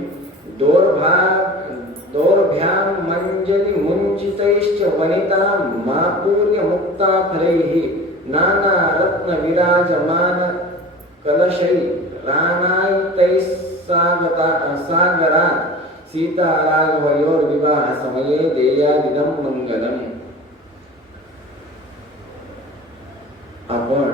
दोर्भ्यां मञ्जलि मुञ्चितैश्च वनिता मापूर्य मुक्ता फलैः नाना रत्न विराजमान कलशै रानायितैः सागरात् सीता राघवयोर विवाह समये देयादिदं मंगलम्. आपण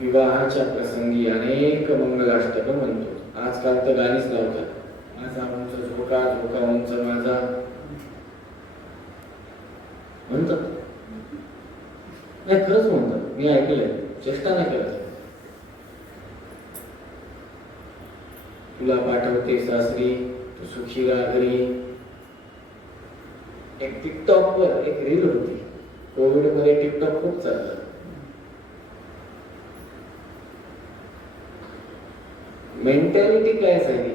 विवाहाच्या प्रसंगी अनेक मंगलाष्टक म्हणतो. आजकाल तर गाणीच लावतात. माझा उंच झोका झोका उंच माझा म्हणतात. नाही खरंच म्हणतात. मी ऐकलंय, चेष्टा नाही करत. तुला पाठवते सासरी तू सुखी राहा घरी. एक टिकटॉक वर एक रील होती. कोविड मध्ये टिकटॉक खूप चाललं. मेंटॅलिटी काय झाली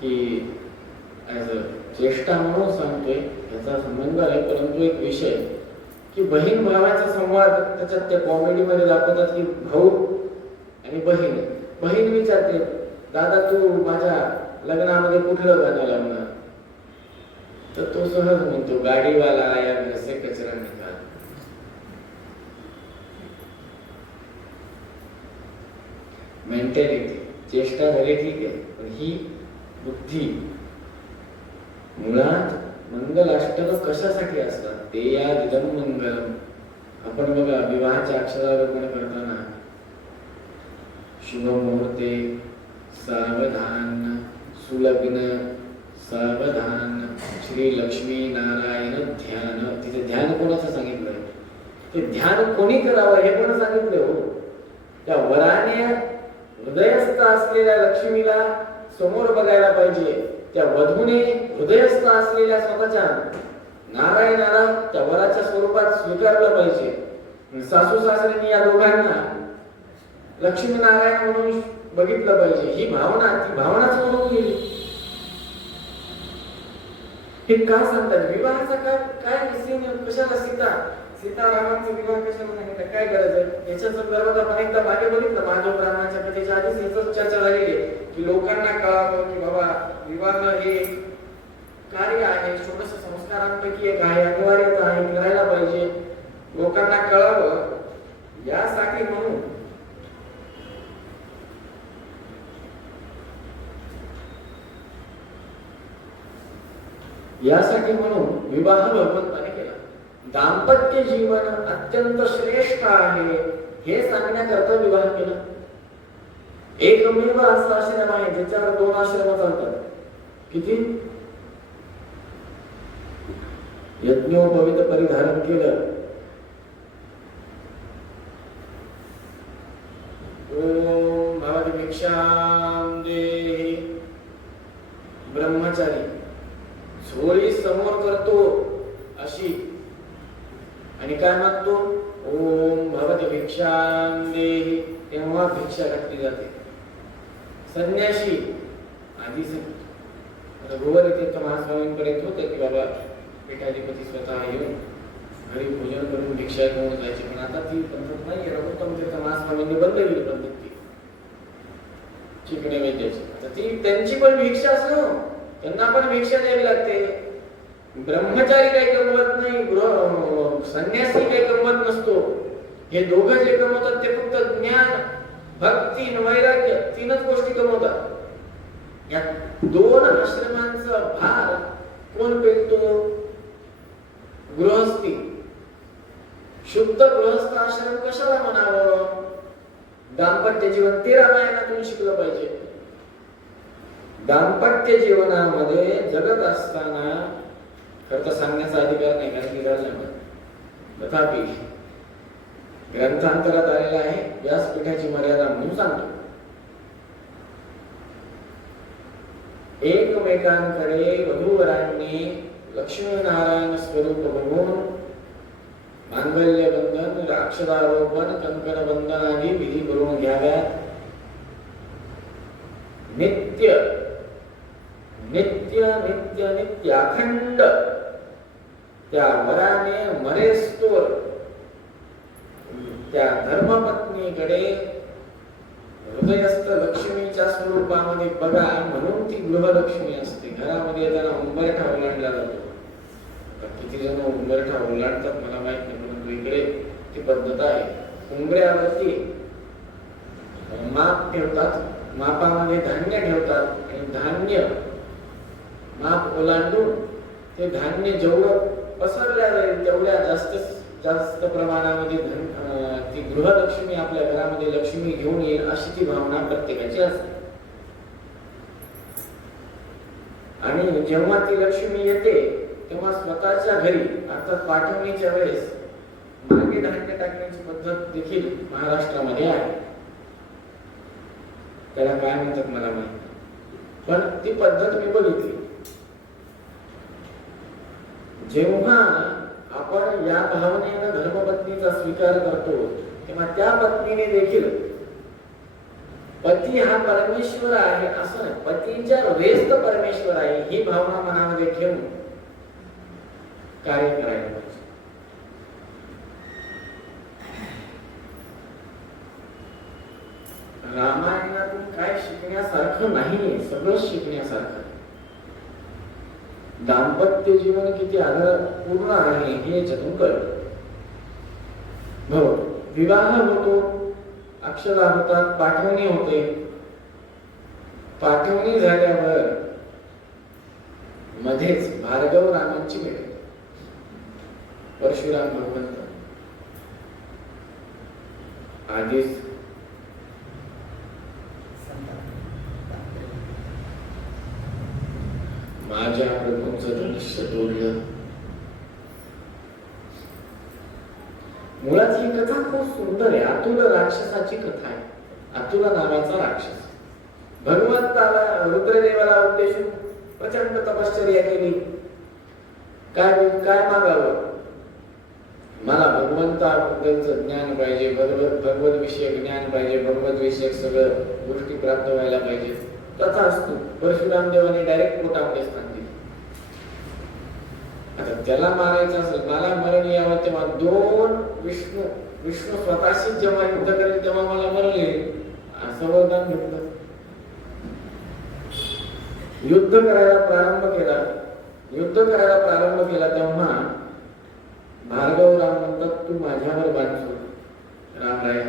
की ऍज अ चेष्टा म्हणून सांगतोय, याचा संबंध आहे, परंतु एक विषय की बहीण भावाचा संवाद त्याच्यात त्या कॉमेडी मध्ये दाखवतात की भाऊ आणि बहीण विचारते, दादा तू माझ्या लग्नामध्ये कुठलं गाणं लावणार? तर तो सहज म्हणतो, गाडीवाला आया घर से कचरा निकाल. मेंटॅलिटी चेष्टा झाली ठीक आहे, पण ही बुद्धी मुळात मंगलाष्टक कशासाठी असतात? ते या इदं मंगलम. आपण बघा विवाहाच्या अक्षरारोपण करताना शुभ मुहूर्ते सावधान, सुलग्न सावधान, श्री लक्ष्मी नारायण ध्यान. तिथे ध्यान कोणाचं सांगितलंय? ते ध्यान कोणी करावं हे पण सांगितलं हो. त्या वराने हृदयस्थ असलेल्या लक्ष्मीला समोर बघायला पाहिजे. त्या वधूने हृदयस्थ असलेल्या स्वतःच्या नारायणाला त्या वराच्या स्वरूपात स्वीकारलं पाहिजे. सासू सासऱ्यांनी या दोघांना लक्ष्मी नारायण म्हणून बघितलं पाहिजे. ही भावना, ती भावनाच म्हणून गेली. हे का सांगतात? विवाहाचा काय कशाला सीतारामांचा विवाह कशाला सांगितलं? काय गरज आहे? याच्या संदर्भात आपण एकदा मागे बघितलं माधव ब्राह्मणाच्या कथेच्या आधीच याच चर्चा झालेली आहे की लोकांना कळावं की बाबा विवाह हे कार्य आहे, षोडश संस्कारांपैकी एक आहे, अनिवार्यता आहे, करायला पाहिजे, लोकांना कळावं यासाठी म्हणून विवाह भगवंताने केला. दाम्पत्य जीवन अत्यंत श्रेष्ठ आहे हे सांगण्याकरता विवाह केला. एकमेव असा आश्रम आहे ज्याच्यावर 2 आश्रम चालतात. किती? यज्ञोपवीत परिधारण केलं. ओम भवति भिक्षां देहि. ब्रह्मचारी झोळी समोर करतो अशी आणि काय मागतो? ओम भवति भिक्षां देहि. तेव्हा भिक्षा घातली जाते. संन्यासी आधीच रघुवर येथे महास्वामींकडे येत होते की बाबा पीठाधिपती स्वतः येऊन घरी पूजन करून भिक्षा घेऊन जायची. पण आता ती पद्धत नाही. रघुत्तम तीर्थ महास्वामींनी बंद केली पद्धत ती चिकणे वैद्याची. आता ती त्यांची पण भिक्षा असो, त्यांना पण भिक्षा द्यावी लागते. ब्रह्मचारी काही कमवत नाही, संन्यासी काही कमवत नसतो. हे दोघं जे कमवतात ते फक्त ज्ञान, भक्ती आणि वैराग्य 3च गोष्टी कमवतात. या 2 आश्रमांचा भार कोण पेलतो? गृहस्थी. शुद्ध गृहस्थ आश्रम कशाला म्हणावं? दाम्पत्य जीवन ते रामायणातून शिकलं पाहिजे. दाम्पत्य जीवनामध्ये जगत असताना खरं सांगण्याचा अधिकार नाही, कारण की तथापि ग्रंथांतरात आलेला आहे. व्यासपीठाची मर्यादा म्हणून सांगतो. एकमेकांकडे वधूवरांनी लक्ष्मीनारायण स्वरूप बघून मांगल्य बंधन, अक्षरारोपण, कंकण बंधन आदी विधी करून घ्याव्यात. नित्य नित्य नित्य नित्य अखंड त्या वराने मरेस्तोर त्या धर्मपत्नीकडे हृदयस्थ लक्ष्मीच्या स्वरूपामध्ये बघा, म्हणून ती गृहलक्ष्मी असते. घरामध्ये येताना उंबरठा ओलांडला जातो. किती जण उंबरठा ओलांडतात मला माहित नाही, परंतु इकडे ती पद्धत आहे. उंबऱ्यावरती माप ठेवतात, मापामध्ये धान्य ठेवतात आणि धान्य माप ओलांडून ते धान्य जेवढं पसरल्या जाईल तेवढ्या जास्त प्रमाणामध्ये ती गृहलक्ष्मी आपल्या घरामध्ये लक्ष्मी घेऊन येईल अशी ती भावना प्रत्येकाची असते. आणि जेव्हा ती लक्ष्मी येते तेव्हा स्वतःच्या घरी अर्थात पाठवणीच्या वेळेस मागे धान्य टाकण्याची पद्धत देखील महाराष्ट्रामध्ये आहे. त्याला काय म्हणतात मला माहिती, पण ती पद्धत मी बघितली. जेव्हा आपण या भावनेनं धर्मपत्नीचा स्वीकार करतो तेव्हा त्या पत्नीने देखील पती हा परमेश्वर आहे असं नाही, पतीच्या हृदयस्थ परमेश्वर आहे ही भावना मनामध्ये ठेवून कार्य करायला पाहिजे. रामायणातून काय शिकण्यासारखं नाहीये, सगळं शिकण्यासारखं. दाम्पत्य जीवन किती आदरपूर्ण आहे हे याच्यातून कळतं. विवाह होतो, अक्षरा होतात, पाठवणी होते. पाठवणी झाल्यावर मध्येच भार्गव रामांची भेट. परशुराम भगवंत आधीच माझ्या प्रभूंचं धनुष्य तोडलं. मुळात ही कथा खूप सुंदर आहे. अतुल राक्षसाची कथा आहे. अतुल नावाचा राक्षस भगवंताला रुद्रदेवाला उद्देशून प्रचंड तपश्चर्या केली. काय काय मागावं? मला भगवंताबद्दलचं ज्ञान पाहिजे, भगवत विषयक ज्ञान पाहिजे, भगवत विषयक सगळं गोष्टी प्राप्त व्हायला पाहिजे. तथा असतो. परशुराम देवाने डायरेक्ट पोटामध्ये स्थान दिले. आता त्याला मारायचं असेल, मला मरण यावं, तेव्हा दोन विष्णू स्वतःशी जेव्हा युद्ध करेल तेव्हा मला मरण येईल असं वरदान घेतलं. युद्ध करायला प्रारंभ केला तेव्हा भार्गव राम म्हणतात, तू माझ्यावर बाण सोड. राम राय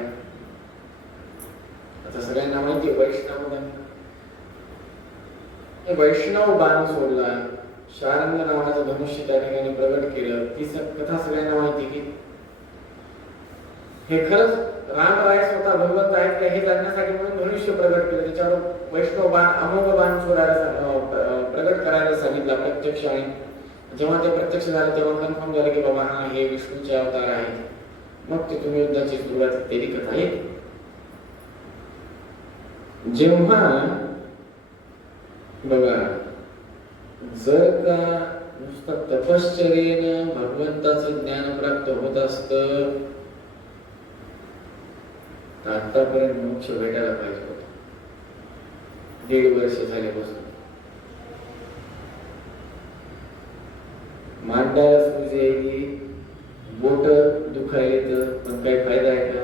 आता सगळ्यांना माहिती वैष्णव बाण सोडला. शारंग नावाचं धनुष्य त्या ठिकाणी प्रगट केलं. ती कथा सगळ्यांना माहिती की हे खरंच राम राय स्वतः भगवंत आहेत का हे जाणण्यासाठी म्हणून धनुष्य प्रगट केलं. त्याच्यावर वैष्णव बाण अमोघ बाण सोडायला प्रगट करायला सांगितलं प्रत्यक्ष. आणि जेव्हा ते प्रत्यक्ष झाले तेव्हा कन्फर्म झालं की बाबा हा हे विष्णूचे अवतार आहेत. मग तिथून युद्धाची सुरुवात केली कथा आहे. जेव्हा बघा जर का नुसतं तपश्चर्येनं भगवंताचं ज्ञान प्राप्त होत असतं तर आतापर्यंत मोक्ष भेटायला पाहिजे होता. 1.5 वर्ष झाल्यापासून मांडायला सूज यायची, बोट दुखायले तर पण काही फायदा आहे का?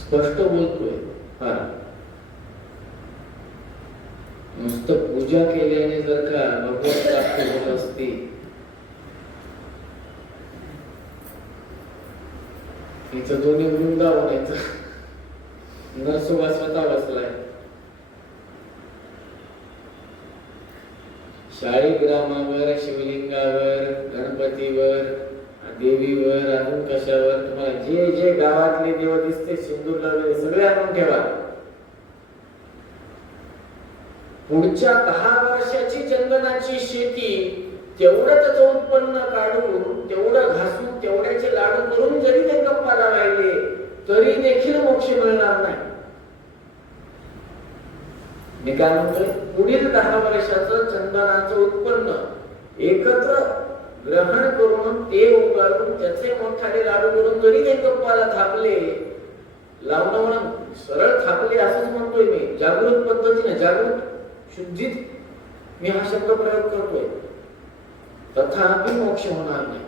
स्पष्ट बोलतोय. फार नुसतं पूजा केल्याने जर का भगवत प्राप्ती होत असती तिचं दोन्ही वृंदावन यायचं. नरसोबा स्वतः बसलाय. शाळीग्रामावर, शिवलिंगावर, गणपतीवर, देवीवर, अजून कशावर तुम्हाला जे जे गावातले देव दिसते सिंदूर लावलेले सगळे आणून ठेवा. पुढच्या 10 वर्षाची चंदनाची शेती तेवढं त्याचं उत्पन्न काढून, तेवढं घासून, तेवढ्याचे लाडू करून जरी ते गप्पाला राहिले तरी देखील मोक्ष मिळणार नाही. मी काय म्हणतोय, पुढील 10 वर्षाचं चंदनाचं उत्पन्न एकत्र ग्रहण करून ते उगारून त्याचे मोठाले लाडू करून जरी ते गप्पाला थापले, लावणं म्हणून सरळ थापले असंच म्हणतोय मी, जागृत पद्धतीने, जागृत शुद्धीत मी हा शब्द प्रयोग करतोय, तथापि मोक्ष होणार नाही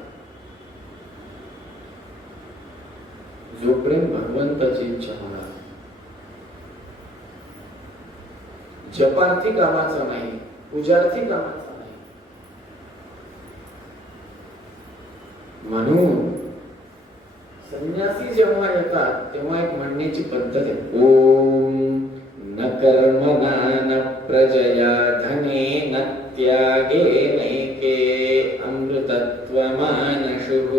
जोपर्यंत भगवंताची इच्छा होणार. जपार्थी कामाचा नाही, पूजार्थी कामाचा नाही. म्हणून संन्यासी जेव्हा येतात तेव्हा एक म्हणण्याची पद्धत आहे, ओम न कर्मणा न प्रजया धने न त्यागे नैके अमृतत्वमानशुः.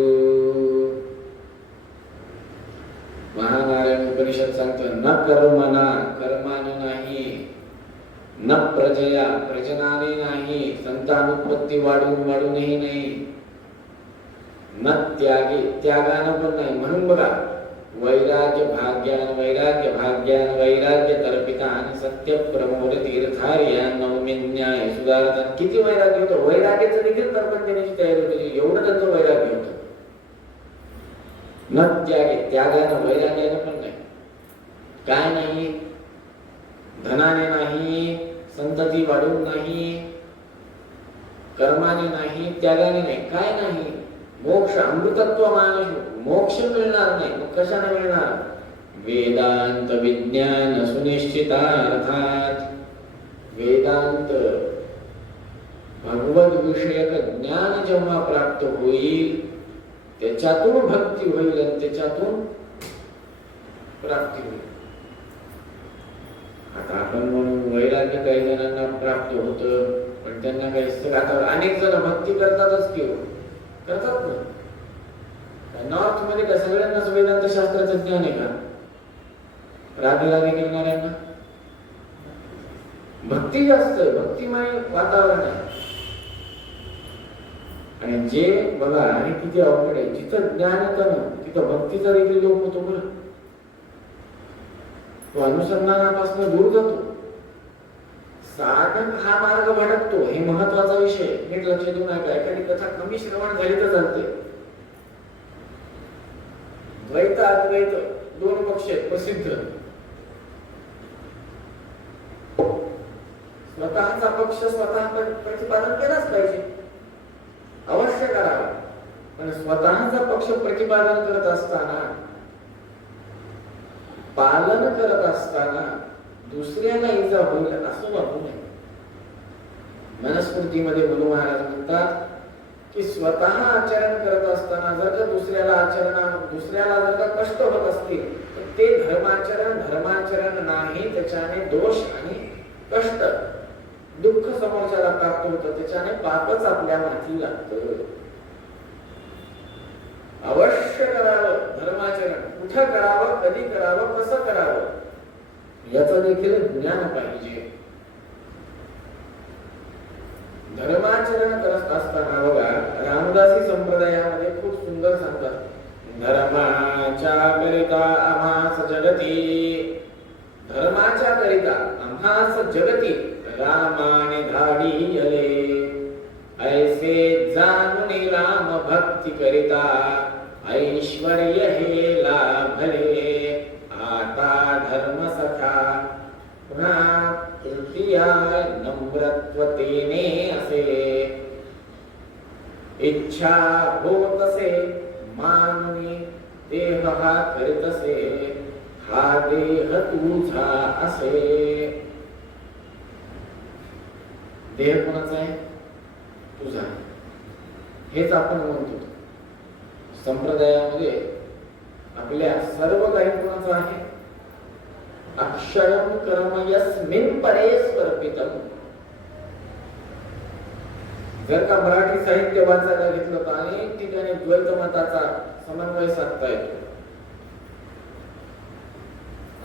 महानारायण उपनिषद सांगतो, न कर्मणा कर्माने नाही, न प्रजया प्रजनाने नाही, संतानोत्पत्ती वाढूनही नाही, न त्यागे त्यागानं पण नाही. म्हणून बघा, वैराग्य भाग्यान वैराग्य तर्पितान सत्य प्रमोद तीर्थार्यान नवमिन्याय सुधारतान. किती वैराग्य होतं, वैराग्याचं देखील तर्पण देण्याची तयारी होती, एवढं त्यांचं वैराग्य होतं. न त्यागे त्यागानं वैराग्यानं पण नाही. काय नाही, धनाने नाही, संतती वाढून नाही, कर्माने नाही, त्यागाने नाही, काय नाही, मोक्ष अमृतत्व मानस, मोक्ष मिळणार नाही. मग कशाने मिळणार? वेदांत विज्ञान सुनिश्चितार्थात. वेदांत भगवत विषयक ज्ञान जेव्हा प्राप्त होईल त्याच्यातून भक्ती होईल आणि त्याच्यातून प्राप्ती होईल. आता आपण म्हणून वैराग्य काही जणांना प्राप्त प्राप्त होतं. पण त्यांना काही आता अनेक जण भक्ती करतातच की करतात ना. नॉर्थ मध्ये का सगळ्यांनाच वेदांत शास्त्राचं ज्ञान आहे का? राधे राधे करणाऱ्यांना भक्ती जास्त आहे, भक्तिमय वातावरण आहे. आणि जे बघा आणि किती अवघड आहे, जिथं ज्ञान येतं ना तिथं भक्तीचा देखील लोप होतो बरं. तो अनुसंधानापासून दूर जातो. साधक हा मार्ग भटकतो. हे महत्वाचा विषय नीट लक्ष देऊन ऐका. एखादी कथा कमी श्रवण झाली तर चालते. द्वैत अद्वैत दोन पक्ष आहेत प्रसिद्ध. स्वतःचा पक्ष स्वतः प्रतिपादन केलाच पाहिजे, अवश्य करावा. पण स्वतःचा पक्ष प्रतिपादन करत असताना, पालन करत असताना दुसऱ्याला इजा होईल असं वागू नये. मनुस्मृतीमध्ये गुरु महाराज म्हणतात की स्वतः आचरण करत असताना जर का दुसऱ्याला जर का कष्ट होत असतील तर ते धर्माचरण नाही. त्याच्याने दोष आणि कष्ट दुःख समोरच्याला प्राप्त होतं. त्याच्याने पापच आपल्या माथी लागतं. अवश्य करावं धर्माचरण. कुठं करावं, कधी करावं, कसं करावं याचं देखील ज्ञान पाहिजे. धर्माचरण करत असताना बघा रामदासी संप्रदायामध्ये खूप सुंदर सांगतात, धर्माच्या करिता आम्हास जगती, धर्माच्या करिता आम्हास जगती रामाने धाडी आले. ऐसे जाणून राम भक्ती करिता ऐश्वर्य हे लाभले. आता धर्म सखा पुन्हा तृतीया नम्रत्वतेने असे. इच्छा होतसे मानवी देह हा करीतसे, हा देह तुझा असे. देह कोणाचा आहे? तुझा. हेच आपण म्हणतो संप्रदायामध्ये आपल्या सर्व काही कोणाचं आहे? अक्षरम कर्म यस्मिन् परेस्वर्पितम. जर का मराठी साहित्य वाचायला घेतलं तर अनेक ठिकाणी द्वैत मताचा समन्वय साधता येतो.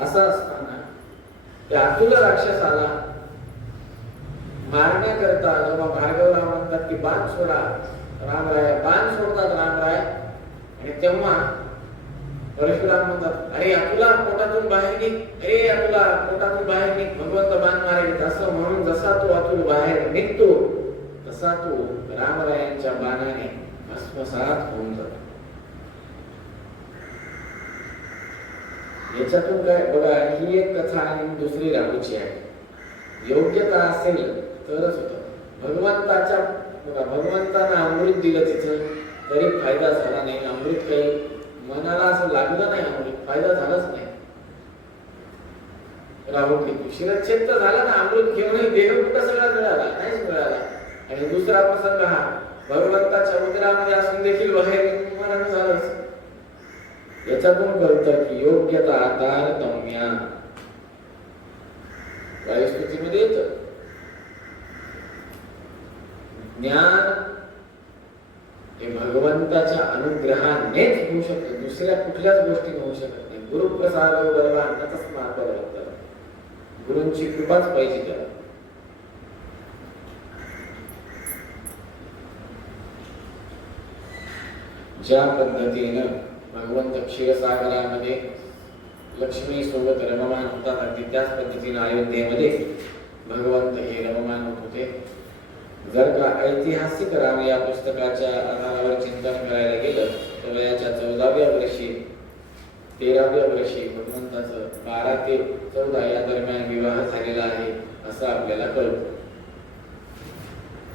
असं असताना त्या अतुल राक्षसाला मारण्याकरता जेव्हा भार्गवराव म्हणतात की बाण सोडा, रामराय बाण सोडतात रामराय. आणि तेव्हा परशुराम म्हणतात, अरे अतुला पोटातून बाहेर निघ, अरे अतुला पोटातून बाहेर निघ, भगवंत बाण मारेल. असं म्हणून जसा तो अतुल बाहेर निघतो तसा तो रामरायांच्या बाणाने भस्मसात होऊन जातो. याच्यातून काय बघा, ही एक कथा आणि दुसरी राहूची आहे. योग्यता असेल तरच होतं. भगवंतानं अमृत दिलं तिथं तरी फायदा झाला नाही. अमृत काही मनाला असं लागलं नाही, अमृत फायदा झालाच नाही. राहुल शिरच्छेद तर झाला ना, अमृत घेऊनही देह कुठं सगळा मिळाला नाहीच मिळाला. आणि दुसरा प्रसंग हा भगवंताच्या उदरामध्ये असून देखील बाहेर मरण झालंच. याच्यातून कळतं की योग्यता तारतम्य परिस्थितीमध्ये येतं. ज्ञान हे भगवंताच्या अनुग्रहानेच होऊ शकते, दुसऱ्या कुठल्याच गोष्टी होऊ शकत नाही. गुरुप्रसाद बरोबर तस्मात् बरोबर, गुरूंची कृपाच पाहिजे त्याला. ज्या पद्धतीनं भगवंत क्षीरसागरामध्ये लक्ष्मी सोबत रममान होतात अगदी त्याच पद्धतीने अयोध्येमध्ये भगवंत हे रममान होत होते. जर का ऐतिहासिक राम या पुस्तकाच्या आधारावर चिंतन करायला गेलं तर वयाच्या 14व्या वर्षी 13व्या वर्षी भगवंताचं 12 ते 14 या दरम्यान विवाह झालेला आहे असं आपल्याला कळतं.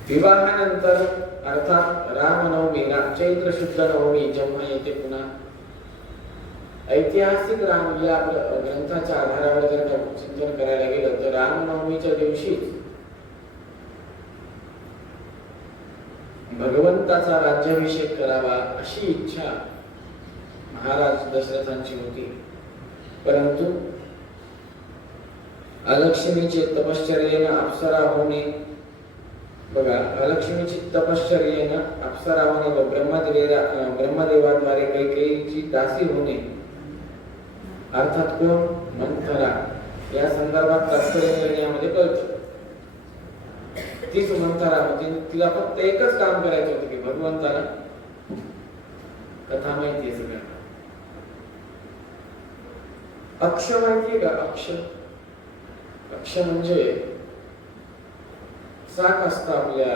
विवाहानंतर अर्थात रामनवमी, चैत्र शुद्ध नवमी जेव्हा येते पुन्हा, ऐतिहासिक राम या ग्रंथाच्या आधारावर जर का चिंतन करायला गेलं तर रामनवमीच्या दिवशी भगवंताचा राज्याभिषेक करावा अशी इच्छा महाराज दशरथांची होती. परंतु अलक्ष्मीचे तपश्चर्येनं अप्सरा होणे, बघा, अलक्ष्मीची तपश्चर्येनं अप्सरा होणे व ब्रह्मदेवाद्वारे कैकेयीची दासी होणे, अर्थात कोण? मंथरा. या संदर्भात तात्पर्य निर्णयामध्ये कळतं. तीच मंथरा होती. तिला फक्त एकच काम करायचं होतं की भगवंताला कथा माहिती आहे सगळ्यांना. अक्ष माहितीये का? अक्ष, अक्ष म्हणजे चाक असतं आपल्या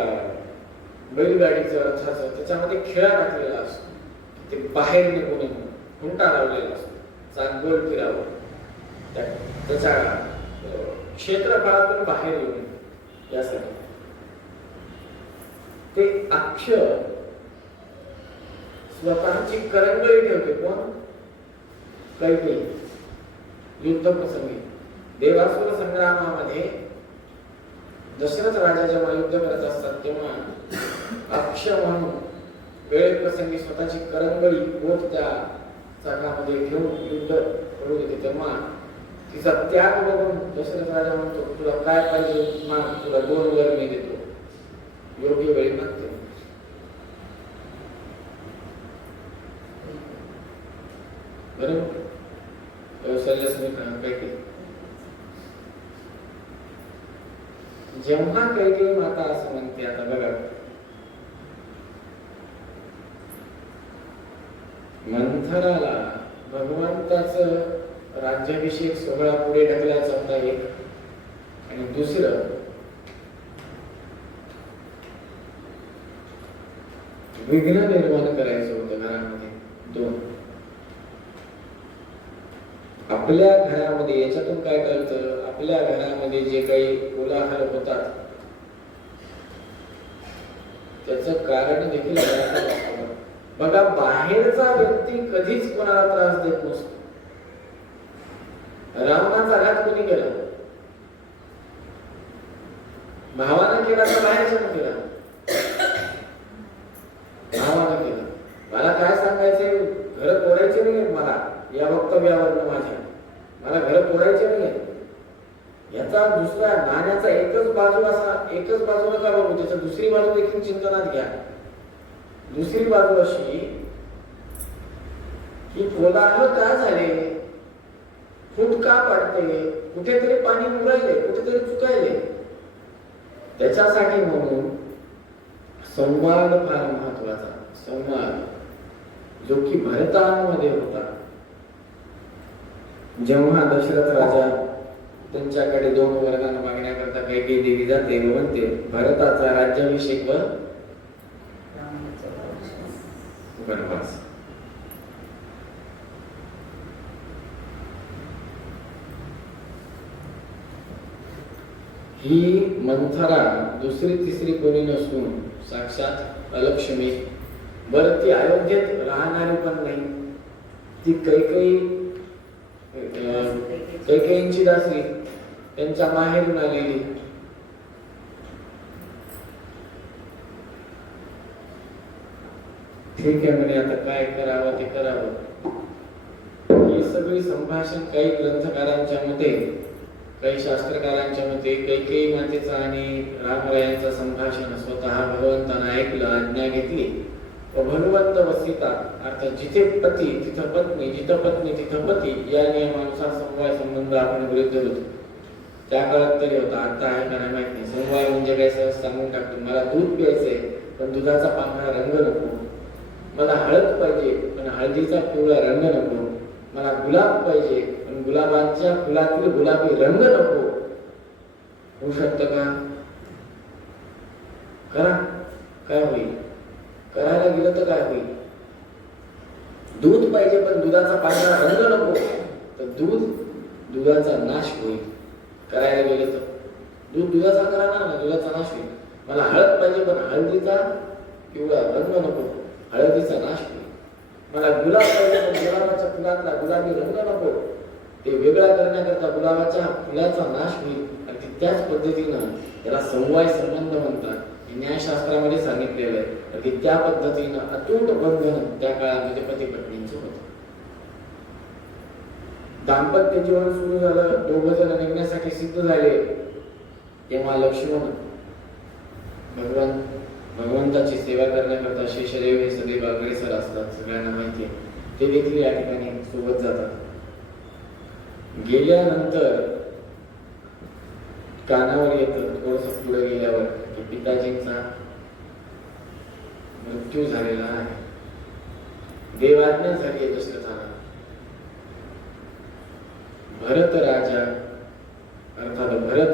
बैलगाडीचं, रथाचं, त्याच्यामध्ये खिळा टाकलेला असतो, ते बाहेर निघू नये म्हणून खुंटा लावलेला असतो, चाक गोल फिरावं, त्याच्या क्षेत्रफळातून बाहेर येऊ नये यासाठी. ते अक्ष स्वतःची करंगळी ठेवते. कोण? कैकेयी. युद्ध प्रसंगी देवासुर संग्रामामध्ये दशरथ राजा जेव्हा युद्ध करत असतात तेव्हा अक्ष म्हणून वेळ प्रसंगी स्वतःची करंगळी बोट त्या चाकामध्ये घेऊन युद्ध करू देते. तेव्हा तिचा त्याग बघून दशरथ राजा म्हणतो, तुला काय पाहिजे माग, तुला 2 वर मी देतो, योग्य वेळी मागते. बरोबर. जेव्हा कैकेयी माता असं म्हणते, आता बघा, मंथराला भगवंताचं राज्याभिषेक सोहळा पुढे ढकलायचा होता एक, आणि दुसरं विघ्न निर्माण करायचं होतं घरामध्ये. 2. आपल्या घरामध्ये, याच्यातून काय कळतं, आपल्या घरामध्ये जे काही कोलाहल होतात त्याचं कारण देखील असतं. बघा, बाहेरचा व्यक्ती कधीच कोणाला त्रास देत नसतो. रावणाचा घात कोणी केला? भावानं केला तर बाहेरच्यानं केला? भावानं केला. मला काय सांगायचंय, घर तोडायचे नाही मला या वक्तव्यावरनं माझ्या, मला घर तोडायचे नाही. याचा दुसरा नाण्याचा एकच बाजू नका बघू, त्याच्या दुसरी बाजू देखील चिंतनात घ्या. दुसरी बाजू अशी की कोलाहल का झाले, फूट का पडते, कुठेतरी पाणी मुरायले, कुठेतरी चुकायले, त्याच्यासाठी म्हणून संवाद फार महत्वाचा. संवाद जो की भरतामध्ये होता. जेव्हा दशरथ राजा त्यांच्याकडे 2 वर्गांना मागण्याकरता कैकेयी देवी जाते व म्हणते, भरताचा राज्याभिषेक व वनवास. ही मंथरा दुसरी तिसरी कोणी नसून साक्षात अलक्ष्मी. बरं, ती अयोध्येत राहणारी पण नाही, ती कैकेयींची दासी, त्यांच्या माहेरून आलेली. ठीक आहे म्हणे, आता काय करावं ते करावं. ही सगळी संभाषण काही ग्रंथकारांच्या मते, काही शास्त्रकारांच्या मते कैकेयी मातेचं आणि रामरायांचं संभाषण स्वतः भगवंतानं ऐकलं, आज्ञा घेतली व भगवंत व सीता, अर्थात जिथे पती तिथं पत्नी, जिथं पत्नी तिथं पती, या नियमानुसार समवाय संबंध आपण गृहीत धरतो. त्या काळात तरी होता, आता आहे का नाही माहित नाही. समवाय म्हणजे काय, सहज सांगून टाकतो, मला दूध प्यायचंय पण दुधाचा पांढरा रंग नको, मला हळद पाहिजे पण हळदीचा पिवळा रंग नको, मला गुलाब पाहिजे पण गुलाबांच्या फुलातील गुलाबी रंग नको. होऊ शकतं का? करा, काय होईल? करायला गेलं तर काय होईल? दूध पाहिजे पण दुधाचा पांढरा रंग नको, तर दुधाचा नाश होईल. करायला गेलं तर दुधाचा करा ना, दुधाचा नाश होईल. मला हळद पाहिजे पण हळदीचा पिवळा रंग नको, हळदीचा नाश होईल. मला गुलाब पाहिजे पण गुलाबाच्या फुलातला गुलाबी रंग नको, ते वेगळा करण्याकरता गुलाबाच्या फुलाचा नाश होईल. आणि त्याच पद्धतीनं त्याला समवाय संबंध म्हणतात. न्यायशास्त्रामध्ये सांगितलेलं आहे की त्या पद्धतीनं अतूट बंधन त्या काळामध्ये पती पत्नींचं होतं. दाम्पत्य जीवन सुरू झालं, दोघ जण निघण्यासाठी सिद्ध झाले, तेव्हा लक्ष्मण भगवंताची सेवा करण्याकरता शेषदेव हे सदैव अग्रेसर असतात, सगळ्यांना माहिती आहे. ते देखील या ठिकाणी सोबत जातात. गेल्यानंतर कानावर येतं थोडस पुढे गेल्यावर की पिताजींचा मृत्यू झालेला आहे. देवाज्ञा झाली आहे दशरथाला. भरत राजा अर्थात भरत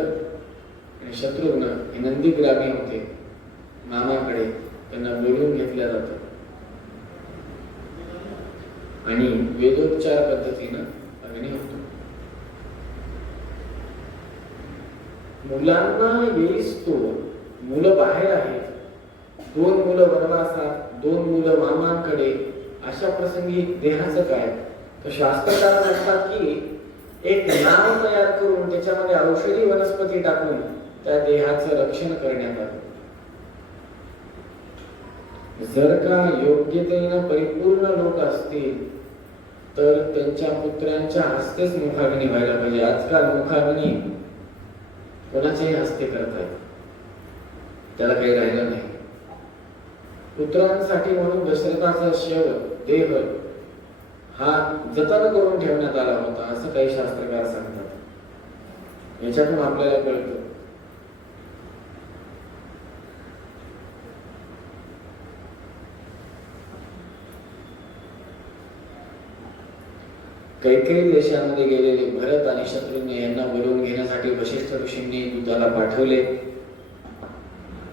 आणि शत्रुघ्न हे नंदीग्रामी होते मामाकडे, त्यांना बोलवून घेतल्या जातं आणि वेदोपचार पद्धतीनं अग्नी होतो. मुलांना येईस तो, मुलं बाहेर आहेत, 2 मुलं वनवासात, 2 मुलं मामांकडे, अशा प्रसंगी देहाचं काय? तर शास्त्रकार म्हणतात की एक नाव तयार करून त्याच्यामध्ये औषधी वनस्पती टाकून त्या देहाचं रक्षण करण्यात आलं. जर का योग्यतेनं परिपूर्ण लोक असतील तर त्यांच्या पुत्रांच्या हस्तेच मुखाग्नी व्हायला पाहिजे. आजकाल मुखाग्नी कोणाच्याही हस्ते करतायत, त्याला काही राहिलं नाही. पुत्रांसाठी म्हणून दशरथाचा शव देह हा जतन करून ठेवण्यात आला होता, असं काही शास्त्रकार सांगतात. याच्यातून आपल्याला कळतं कैकेयी देशामध्ये गेलेले भरत आणि शत्रुघ्न यांना बोलवून घेण्यासाठी वशिष्ठ ऋषींनी दूताला पाठवले.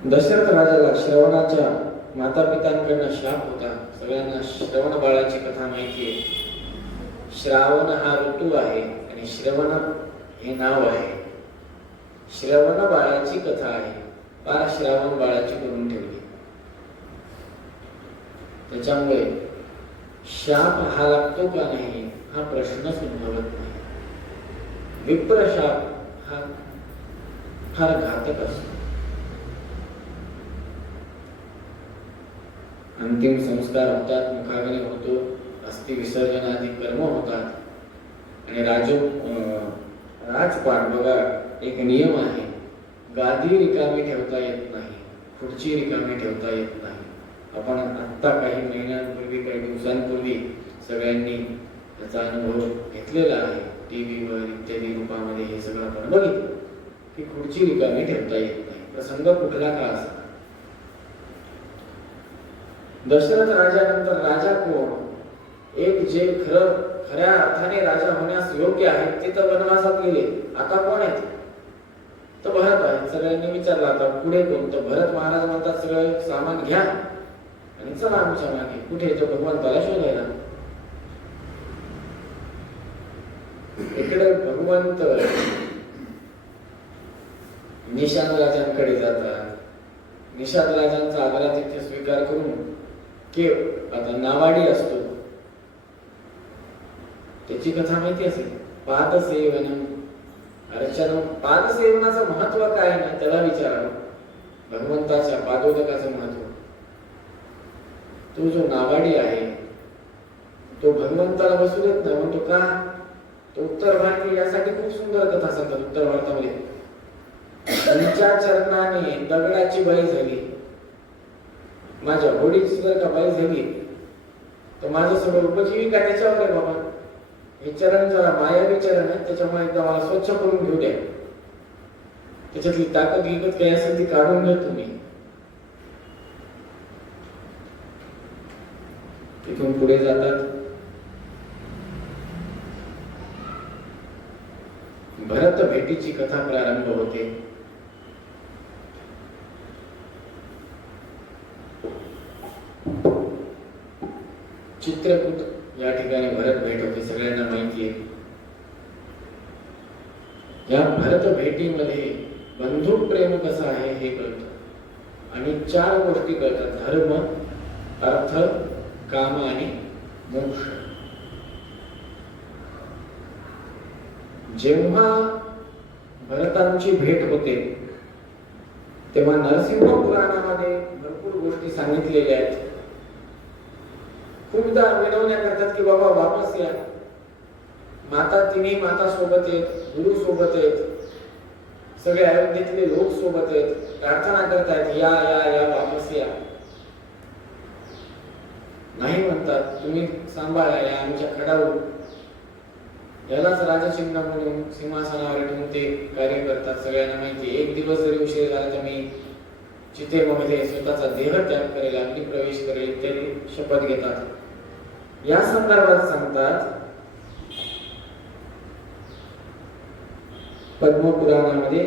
दशरथ राजाला श्रवणाच्या माता पितांकडनं शाप होता. सगळ्यांना श्रवण बाळाची कथा माहिती आहे. श्रावण हा ऋतू आहे आणि श्रवण हे नाव आहे. श्रवण बाळाची कथा आहे, फार श्रावण बाळाची करून ठेवली. त्याच्यामुळे शाप हा लागतो का नाही हा प्रश्नच उद्भवत नाही. विप्रशाप हा फार घातक असतो. अंतिम संस्कार होतात, मुखाग्नी होतो, अस्थि विसर्जन आदी कर्म होतात आणि राजपाट बघा एक नियम आहे, गादी रिकामी ठेवता येत नाही, खुर्ची रिकामी ठेवता येत नाही. आपण आत्ता काही महिन्यांपूर्वी काही दिवसांपूर्वी सगळ्यांनी त्याचा अनुभव घेतलेला आहे. टीव्हीवर इत्यादी रूपामध्ये हे सगळं आपण बघितलं की खुर्ची रिकामी ठेवता येत नाही, प्रसंग कुठला का असा. दशरथ राजानंतर राजा कोण? एक जे खऱ्या अर्थाने राजा होण्यास योग्य आहेत ते तर वनवासात गेले. आता कोण आहेत? तर भरत आहेत. सगळ्यांनी विचारलं आता पुढे कोण? तर भरत महाराज म्हणतात सगळं सामान घ्या आणि चला आमच्या मागे. कुठे? तो भगवंताला शोधायला. इकडे भगवंत निषाद राजांकडे जातात. निषाद राजांचा आदरातिथ्य स्वीकार करून की आता नावाडी असतो, त्याची कथा माहिती असेल. पादसेवनम अर्चनम. पादसेवनाचं महत्व काय ना त्याला विचारावं. भगवंताच्या पादोदकाचं महत्व. तो जो नावाडी आहे तो भगवंताला बसू देत नाही. म्हणतो का? तो उत्तर भारतीय यासाठी खूप सुंदर कथा सांगतात. उत्तर भारतामध्ये त्यांच्या चरणाने दगडाची बळी झाली, माझ्या होडीची जर का बळी झाली तर माझं सगळं उपजीविका त्याच्यावर आहे. बाबा हे चरण जरा मायावी चरण आहे, त्याच्यामुळे एकदा मला स्वच्छ करून घेऊ द्या. त्याच्यातली ताकद विकत काही असेल ती काढून घ्या तुम्ही. तिथून पुढे जातात. भरत भेटीची कथा प्रारंभ होते. चित्रकूट या ठिकाणी भरत भेट होते, सगळ्यांना माहिती आहे. या भरत भेटीमध्ये बंधुक प्रेम कसं आहे हे कळतं आणि 4 गोष्टी कळतात: धर्म, अर्थ, काम आणि मोक्ष. जेव्हा भरतांची भेट होते तेव्हा नरसिंह पुराणामध्ये भरपूर गोष्टी सांगितलेल्या आहेत. खूपदा विनवण्या करतात की बाबा वापस या. माता तिन्ही माता सोबत आहेत, गुरु सोबत आहेत, सगळे अयोध्येतले लोक सोबत आहेत, प्रार्थना करतायत, या या या वापस या. नाही म्हणतात, तुम्ही सांभाळा या आमच्या खडावर. यालाच राजचिन्ह म्हणून सिंहासनावर ठेवून ते कार्य करतात. सगळ्यांना माहिती, एक दिवस जरी उशीर झाला तर मी चितेमध्ये स्वतःचा देह त्याग करेल, अग्नी प्रवेश करेल इत्यादी शपथ घेतात. या संदर्भात सांगतात पद्मपुराणामध्ये,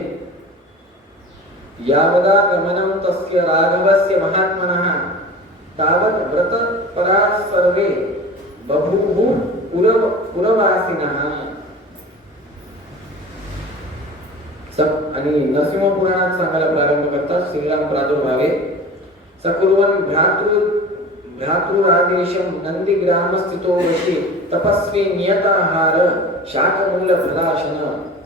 यावदा गमनं तस्य राघवस्य महात्मनः तावत् व्रत पराः सर्वे बभूवुः पुरवासिनः. आणि नरसिंह पुराणात सांगायला प्रारंभ करतात, श्रीराम प्रादुर्भावे सकुर्वन् भ्रातृरादेशं नंदीग्राम स्थितो वशी तपस्वी नियताहार शाकमूल फलाशन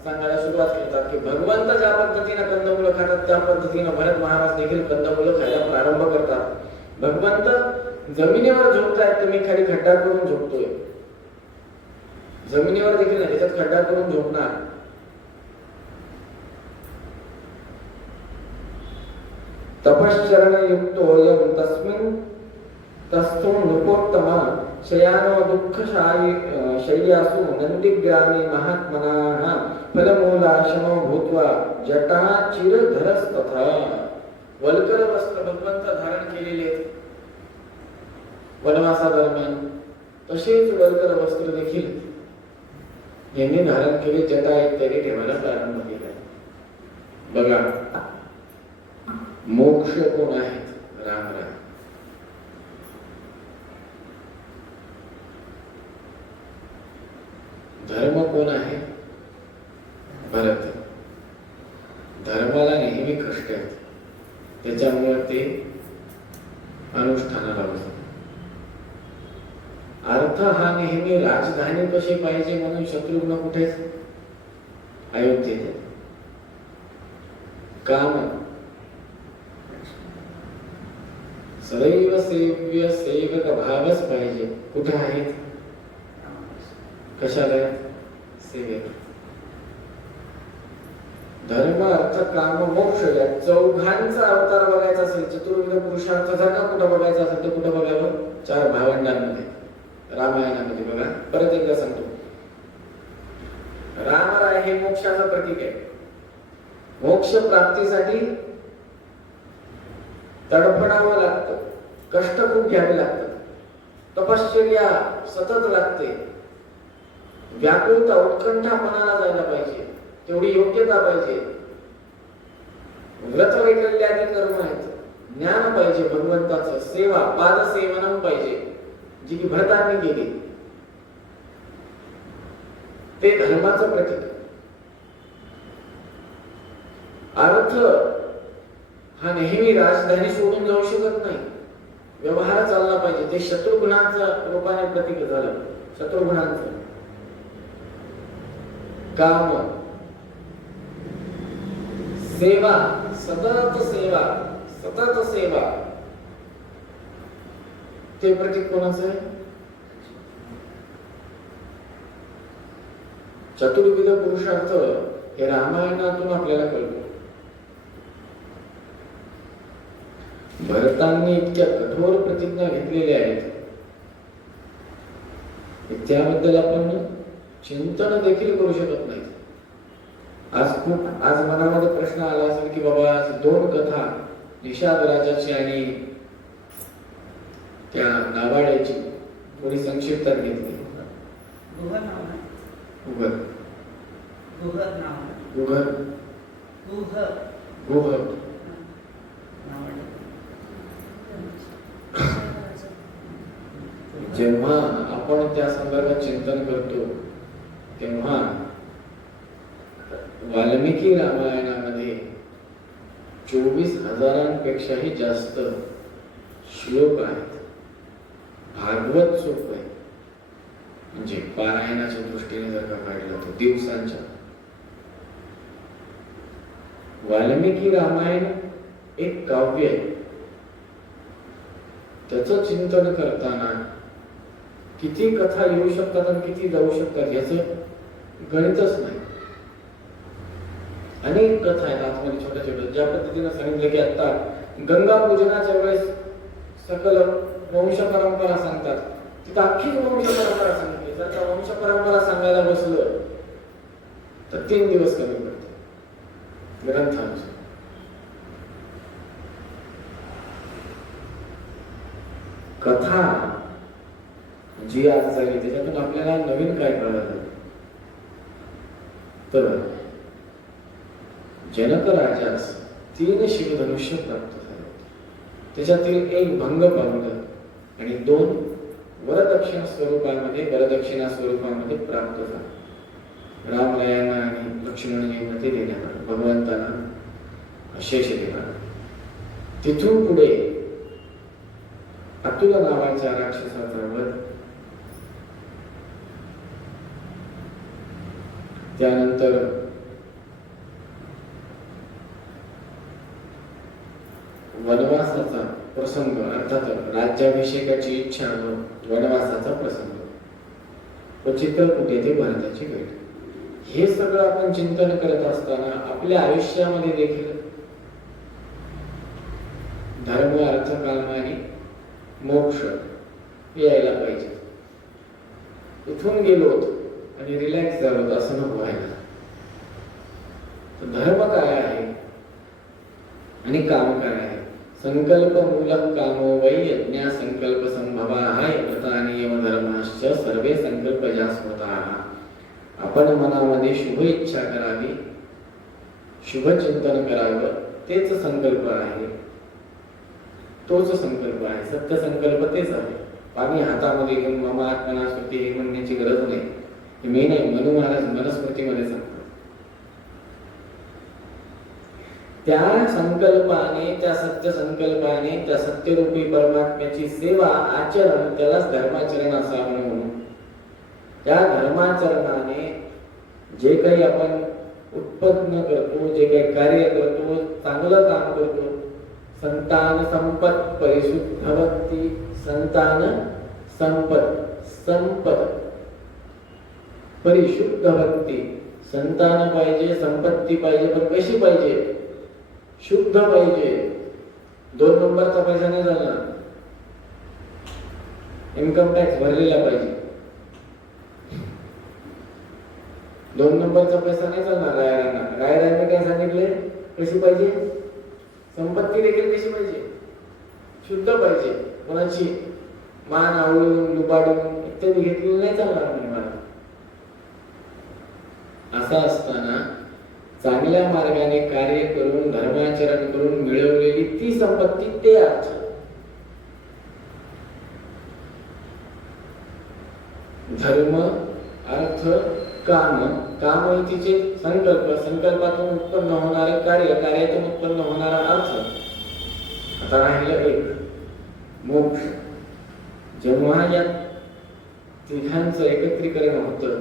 सांगायला सुरुवात करतात की भगवंत ज्या पद्धतीने कंदमुलं खातात त्या पद्धतीने भरत महाराज देखील कंदमुलं खायला प्रारंभ करतात. भगवंत जमिनीवर झोपतायत, तर मी खाली खड्डा करून झोपतोय. जमिनीवर देखील नाही, त्याच्यात खड्डा करून झोपणार. तपश्चरण युक्तोऽयं तस्मिन् तस्थो नृपोत्तम शयानो दुःखशायी शय्यासु नंदीग्रामे महात्मनाः फलमूलाशनो भूत्वा जटा चिरधरस्तथा. वल्कर वस्त्र भगवंत धारण केलेले वनवासादरम्यान, तसेच वल्कर वस्त्र देखील यांनी धारण केले, जटा इत्यादी ठेवायला प्रारंभ केला. बघा, मोक्ष कोण आहेत? राम राम. धर्म कोण आहे? भरत. धर्माला नेहमी कष्ट आहेत, त्याच्यामुळे ते अनुष्ठानाला बसतात. अर्थ हा नेहमी राजधानी कशी पाहिजे म्हणून शत्रुघ्न कुठे? अयोध्येत. काम सदैव सेव्य सेवक भावच पाहिजे. कुठे आहेत? कशाला? सेवेत. धर्म अर्थ काम मोक्ष या चौघांचा अवतार बघायचा असेल, चतुर्विध पुरुषार्थाचा का कुठं बघायचा असेल तर कुठं बघावं? चार भावंडांमध्ये, रामायणामध्ये. बघा, परत एकदा सांगतो, रामराय हे मोक्षाचं प्रतीक आहे. मोक्ष प्राप्तीसाठी तडफडावं लागतं, कष्ट खूप घ्यावे लागतात, तपश्चर्या सतत लागते, व्याकुळता उत्कंठा मनाला जायला पाहिजे, तेवढी योग्यता पाहिजे, व्रत वैकल्यादी कर्म आहेत, ज्ञान पाहिजे भगवंताचं, सेवा पादसेवनम पाहिजे, जी की भरतांनी केली. ते धर्माचं प्रतीक. अर्थ हा नेहमी राजधानी सोडून जाऊ शकत नाही, व्यवहार चालला पाहिजे. ते शत्रुघ्नाचं रूपाने प्रतीक झालं, शत्रुघ्नाचं. काम, सेवा, सतत सेवा, सतत सेवा, ते प्रतीक कोणाचं आहे? चतुर्विध पुरुषार्थ हे रामायणातून आपल्याला कळतो. भरतांनी इतक्या कठोर प्रतिज्ञा घेतलेल्या आहेत, त्याबद्दल आपण चिंतन देखील करू शकत नाही. आज मनामध्ये प्रश्न आला असेल की बाबा आज दोन कथा, निषाद राजाची आणि त्या नावाड्याची थोडी संक्षिप्तात घेतली. जेव्हा आपण त्या संदर्भात चिंतन करतो तेव्हा वाल्मिकी रामायणामध्ये 24,000पेक्षाही जास्त श्लोक आहेत. भागवत सोप आहे, म्हणजे पारायणाच्या दृष्टीने जर का काढलं तर दिवसांच्या. वाल्मिकी रामायण एक काव्य आहे. त्याचं चिंतन करताना किती कथा येऊ शकतात आणि किती जाऊ शकतात याचं गणितच नाही. अनेक कथा आहेत आतमध्ये छोट्या छोट्या. ज्या पद्धतीने सांगितलं की आता गंगा पूजनाच्या वेळेस सकल वंश परंपरा सांगतात, तिथं अख्खीच वंश परंपरा सांगितली. जर का वंश परंपरा सांगायला बसलं तर 3 दिवस कमी पडते ग्रंथानुसार. कथा जी आज झाली त्याच्यातून आपल्याला नवीन काय कळलं तर जनक राजास 3 शिवधनुष्य प्राप्त झाले. त्याच्यातील एक भंग पावलं आणि 2 वरदक्षिणा स्वरूपामध्ये प्राप्त झाले. रामरायांना आणि लक्ष्मणजींना ते देण्यात आलं, भगवंतांना शेष देण्यात. तिथून पुढे अतुल नावाच्या राक्षसाचा वध, त्यानंतर वनवासाचा प्रसंग, अर्थात राज्याभिषेकाची इच्छा व वनवासाचा प्रसंग व चित्रकूट येथे भारताची भेट. हे सगळं आपण चिंतन करत असताना आपल्या आयुष्यामध्ये देखील धर्म, अर्थ, काम आणि मोक्ष यायला पाहिजे. इथून गेलो आणि रिलॅक्स झालो असं नको व्हायला. धर्म काय आहे आणि काम काय आहे? संकल्प मूलक कामो वै यज्ञ संकल्प संभवाय व्रतानि यम धर्माश्च सर्वे संकल्प जास्वताः. आपण मनामध्ये शुभ इच्छा करावी, शुभ चिंतन करावं, तेच संकल्प आहे, तोच संकल्प आहे. सत्य संकल्प तेच आहे. पाणी हातामध्ये घेऊन मम आत्मना सुखी हे म्हणण्याची गरज नाही. हे मी नाही, मनु महाराज मनुस्मृतीमध्ये सांगतात. त्या संकल्पाने, त्या सत्य संकल्पाने, त्या सत्यरूपी परमात्म्याची सेवा, आचरण, त्यालाच धर्माचरण असं आपण म्हणू. त्या धर्माचरणाने जे काही आपण उत्पन्न करतो, जे काही कार्य करतो, चांगलं काम करतो, संतान संपत परिशुद्ध भक्ती, संतान संपत परिशुद्ध भक्ती. संतान पाहिजे, संपत्ती पाहिजे, पण कशी पाहिजे? शुद्ध पाहिजे. 2 नंबरचा पैसा नाही झाला, इन्कम टॅक्स भरलेला पाहिजे. 2 नंबरचा पैसा नाही चालणार रायरांना. रायरांनी काय सांगितले? कशी पाहिजे? संपत्ती देखील कशी पाहिजे? शुद्ध पाहिजे. कोणाची मान आवळून, लुबाडून इत्यादी घेतलेली नाही चालणार म्हणे मला. असं असताना चांगल्या मार्गाने कार्य करून, धर्माचरण करून मिळवलेली ती संपत्ती, ते अर्थ. धर्म, अर्थ, काम. काम ही तिचे संकल्प, संकल्पातून उत्पन्न होणारे कार्य, कार्यातून उत्पन्न होणारा अर्थ. आता राहिलं एक मोक्ष. जेव्हा या तिघांचं एकत्रीकरण होतं,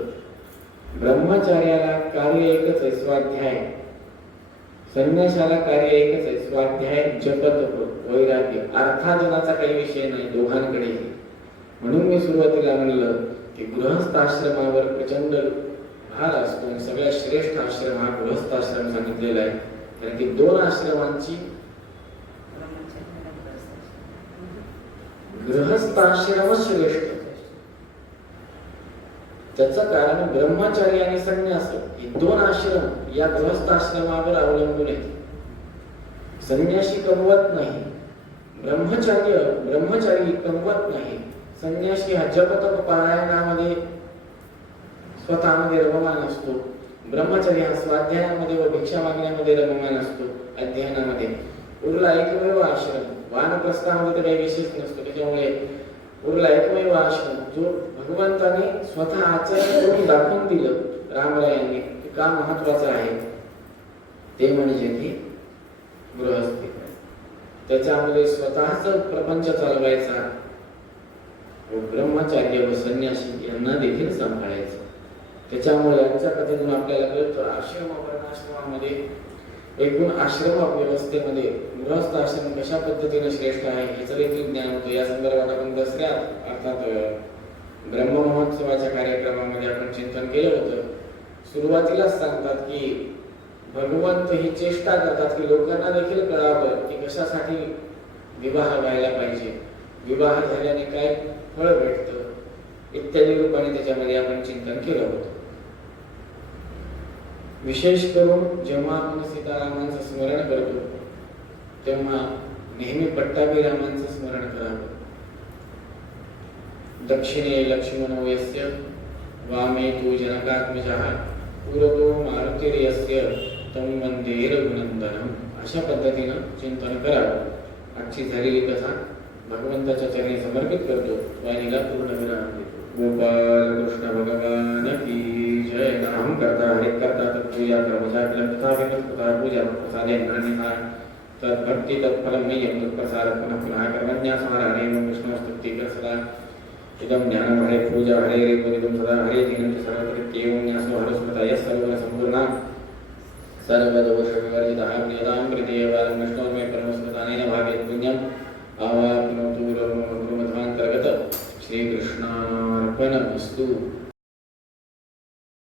ब्रह्मचार्याला कार्य एकच आहे, स्वाध्याय. संन्यासाला कार्य एकच आहे, स्वाध्याय, जप, तप, वैराग्य. अर्थार्जनाचा काही विषय नाही दोघांकडेही. म्हणून मी सुरुवातीला म्हणलं की गृहस्थाश्रमावर प्रचंड भार असतो. सगळ्यात श्रेष्ठ आश्रम हा गृहस्थाश्रम सांगितलेला आहे. कारण की 2 आश्रमांची, गृहस्थाश्रमच श्रेष्ठ. त्याचं कारण ब्रह्मचार्य आणि संन्यास हे 2 आश्रम या गृहस्थाश्रमावर अवलंबून आहेत. संन्यासी कमवत नाही, ब्रह्मचारी कमवत नाही. संन्यासी हा जपतप पारायणामध्ये स्वतःमध्ये रममान असतो. ब्रह्मचारी हा स्वाध्यायामध्ये व भिक्षा मागण्यामध्ये रममान असतो, अध्ययनामध्ये. उरला एकमेव आश्रम. वानप्रस्थामध्ये तर काही विशेष नसतो. त्याच्यामुळे उरला एकमेव आश्रम जो भगवंताने स्वतः आचरण करून दाखवून दिलं रामरायांनी, का महत्वाचं आहे ते म्हणजे की गृहस्थी. त्याच्यामध्ये स्वतःच प्रपंच चालवायचा, ब्रह्मचार्य व संन्यासी यांना देखील सांभाळायचं. त्याच्यामुळे यांच्या कथेतून आपल्याला कळतं आश्रम वर्णाश्रमामध्ये, एकूण आश्रम व्यवस्थेमध्ये गृहस्थ आश्रम कशा पद्धतीने श्रेष्ठ आहे याचं देखील ज्ञान होतं. या संदर्भात आपण दसऱ्यात, अर्थात ब्रह्ममहोत्सवाच्या कार्यक्रमामध्ये आपण चिंतन केलं होतं. सुरुवातीलाच सांगतात की भगवंत ही चेष्टा करतात की लोकांना देखील कळावं की कशासाठी विवाह व्हायला पाहिजे, विवाह झाल्याने काय फळ भेटतं इत्यादी रूपाने त्याच्यामध्ये आपण चिंतन केलं होतं. विशेष करून जेव्हा आपण सीतारामांचं स्मरण करतो तेव्हा नेहमी पट्टाभिरामांचं स्मरण करावं. दक्षिणे लक्ष्मणो यस्य वामे तु जनकात्मजः पुरतो मारुतिर्यस्य तं वन्दे रघुनन्दनम्. अशा पद्धतीनं चिंतन करावं. आजची झालेली कथा भगवंताच्या चरणी समर्पित करतो. वाणीला पूर्ण विराम देतो. गोपाल कृष्ण भगवान की जय. नाम करता हरे करता तत्पूजा कर्मचा तथा विमत पूजा प्रसादे नान्यथा तद्भक्ति तत्फलं मह्यं तत्प्रसाद पुनः पुनः कर्मण्यासमारणे विष्णुस्तुति सदा इदं ज्ञानं हरे पूजा हरे रेपदिदं सदा हरे दीनं च सर्वकृत्येवं न्यासो हरस्मृतयः सर्वगुणसम्पूर्णा सर्वदोषविवर्जितः प्रियतां प्रतीयवालं विष्णोर्मे परमस्मृतानेन भागे पुण्यम् आवाप्नोतु लोकमध्वान्तर्गत. श्रीकृष्णार्पणमस्तु.